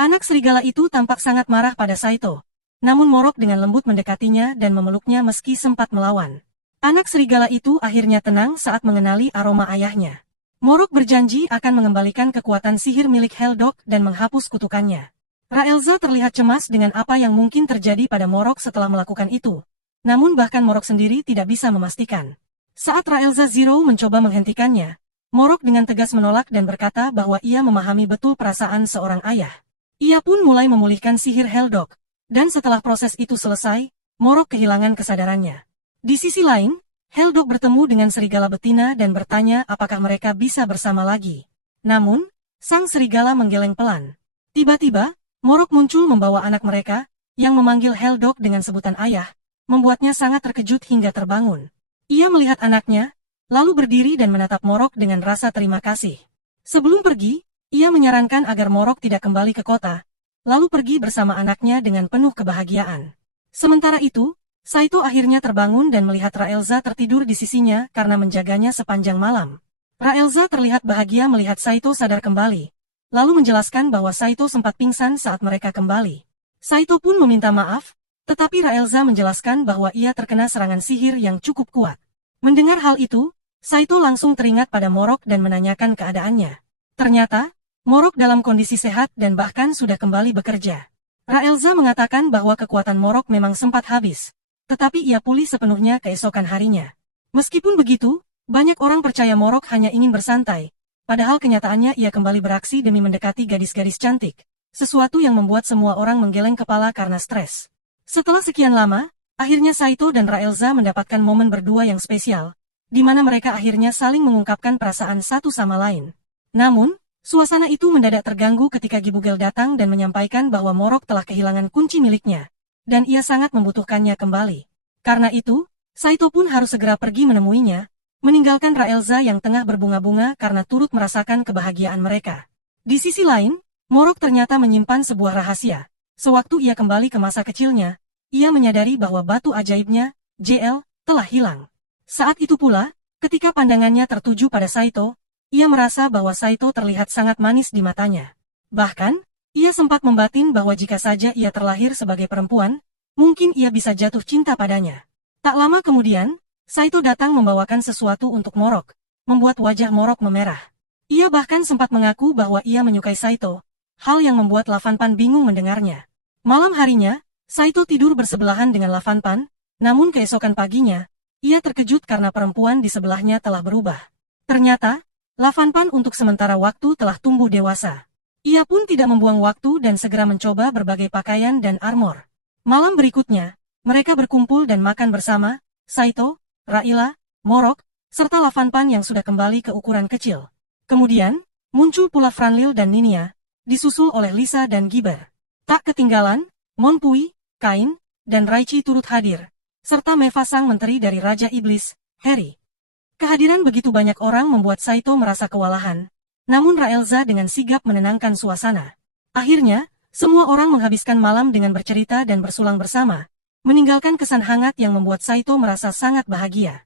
Anak serigala itu tampak sangat marah pada Saito. Namun Morok dengan lembut mendekatinya dan memeluknya meski sempat melawan. Anak serigala itu akhirnya tenang saat mengenali aroma ayahnya. Morok berjanji akan mengembalikan kekuatan sihir milik Helldog dan menghapus kutukannya. Raelza terlihat cemas dengan apa yang mungkin terjadi pada Morok setelah melakukan itu. Namun bahkan Morok sendiri tidak bisa memastikan. Saat Raelza Zero mencoba menghentikannya, Morok dengan tegas menolak dan berkata bahwa ia memahami betul perasaan seorang ayah. Ia pun mulai memulihkan sihir Helldog, dan setelah proses itu selesai, Morok kehilangan kesadarannya. Di sisi lain, Helldog bertemu dengan serigala betina dan bertanya apakah mereka bisa bersama lagi. Namun, sang serigala menggeleng pelan. Tiba-tiba, Morok muncul membawa anak mereka, yang memanggil Helldog dengan sebutan ayah, membuatnya sangat terkejut hingga terbangun. Ia melihat anaknya, lalu berdiri dan menatap Morok dengan rasa terima kasih. Sebelum pergi, ia menyarankan agar Morok tidak kembali ke kota, lalu pergi bersama anaknya dengan penuh kebahagiaan. Sementara itu, Saito akhirnya terbangun dan melihat Raelza tertidur di sisinya karena menjaganya sepanjang malam. Raelza terlihat bahagia melihat Saito sadar kembali, lalu menjelaskan bahwa Saito sempat pingsan saat mereka kembali. Saito pun meminta maaf, tetapi Raelza menjelaskan bahwa ia terkena serangan sihir yang cukup kuat. Mendengar hal itu, Saito langsung teringat pada Morok dan menanyakan keadaannya. Ternyata, Morok dalam kondisi sehat dan bahkan sudah kembali bekerja. Raelza mengatakan bahwa kekuatan Morok memang sempat habis. Tetapi ia pulih sepenuhnya keesokan harinya. Meskipun begitu, banyak orang percaya Morok hanya ingin bersantai, padahal kenyataannya ia kembali beraksi demi mendekati gadis-gadis cantik, sesuatu yang membuat semua orang menggeleng kepala karena stres. Setelah sekian lama, akhirnya Saito dan Raelza mendapatkan momen berdua yang spesial, di mana mereka akhirnya saling mengungkapkan perasaan satu sama lain. Namun, suasana itu mendadak terganggu ketika Gibugel datang dan menyampaikan bahwa Morok telah kehilangan kunci miliknya. Dan ia sangat membutuhkannya kembali. Karena itu, Saito pun harus segera pergi menemuinya, meninggalkan Raelza yang tengah berbunga-bunga karena turut merasakan kebahagiaan mereka. Di sisi lain, Morok ternyata menyimpan sebuah rahasia. Sewaktu ia kembali ke masa kecilnya, ia menyadari bahwa batu ajaibnya, JL, telah hilang. Saat itu pula, ketika pandangannya tertuju pada Saito, ia merasa bahwa Saito terlihat sangat manis di matanya. Bahkan, ia sempat membatin bahwa jika saja ia terlahir sebagai perempuan, mungkin ia bisa jatuh cinta padanya. Tak lama kemudian, Saito datang membawakan sesuatu untuk Morok, membuat wajah Morok memerah. Ia bahkan sempat mengaku bahwa ia menyukai Saito, hal yang membuat Lavanpan bingung mendengarnya. Malam harinya, Saito tidur bersebelahan dengan Lavanpan, namun keesokan paginya, ia terkejut karena perempuan di sebelahnya telah berubah. Ternyata, Lavanpan untuk sementara waktu telah tumbuh dewasa. Ia pun tidak membuang waktu dan segera mencoba berbagai pakaian dan armor. Malam berikutnya, mereka berkumpul dan makan bersama, Saito, Raila, Morok, serta Lavanpan yang sudah kembali ke ukuran kecil. Kemudian, muncul pula Franlil dan Ninia, disusul oleh Lisa dan Giber. Tak ketinggalan, Monpui, Kain, dan Raichi turut hadir, serta Meva sang menteri dari Raja Iblis, Harry. Kehadiran begitu banyak orang membuat Saito merasa kewalahan, namun Raelza dengan sigap menenangkan suasana. Akhirnya, semua orang menghabiskan malam dengan bercerita dan bersulang bersama, meninggalkan kesan hangat yang membuat Saito merasa sangat bahagia.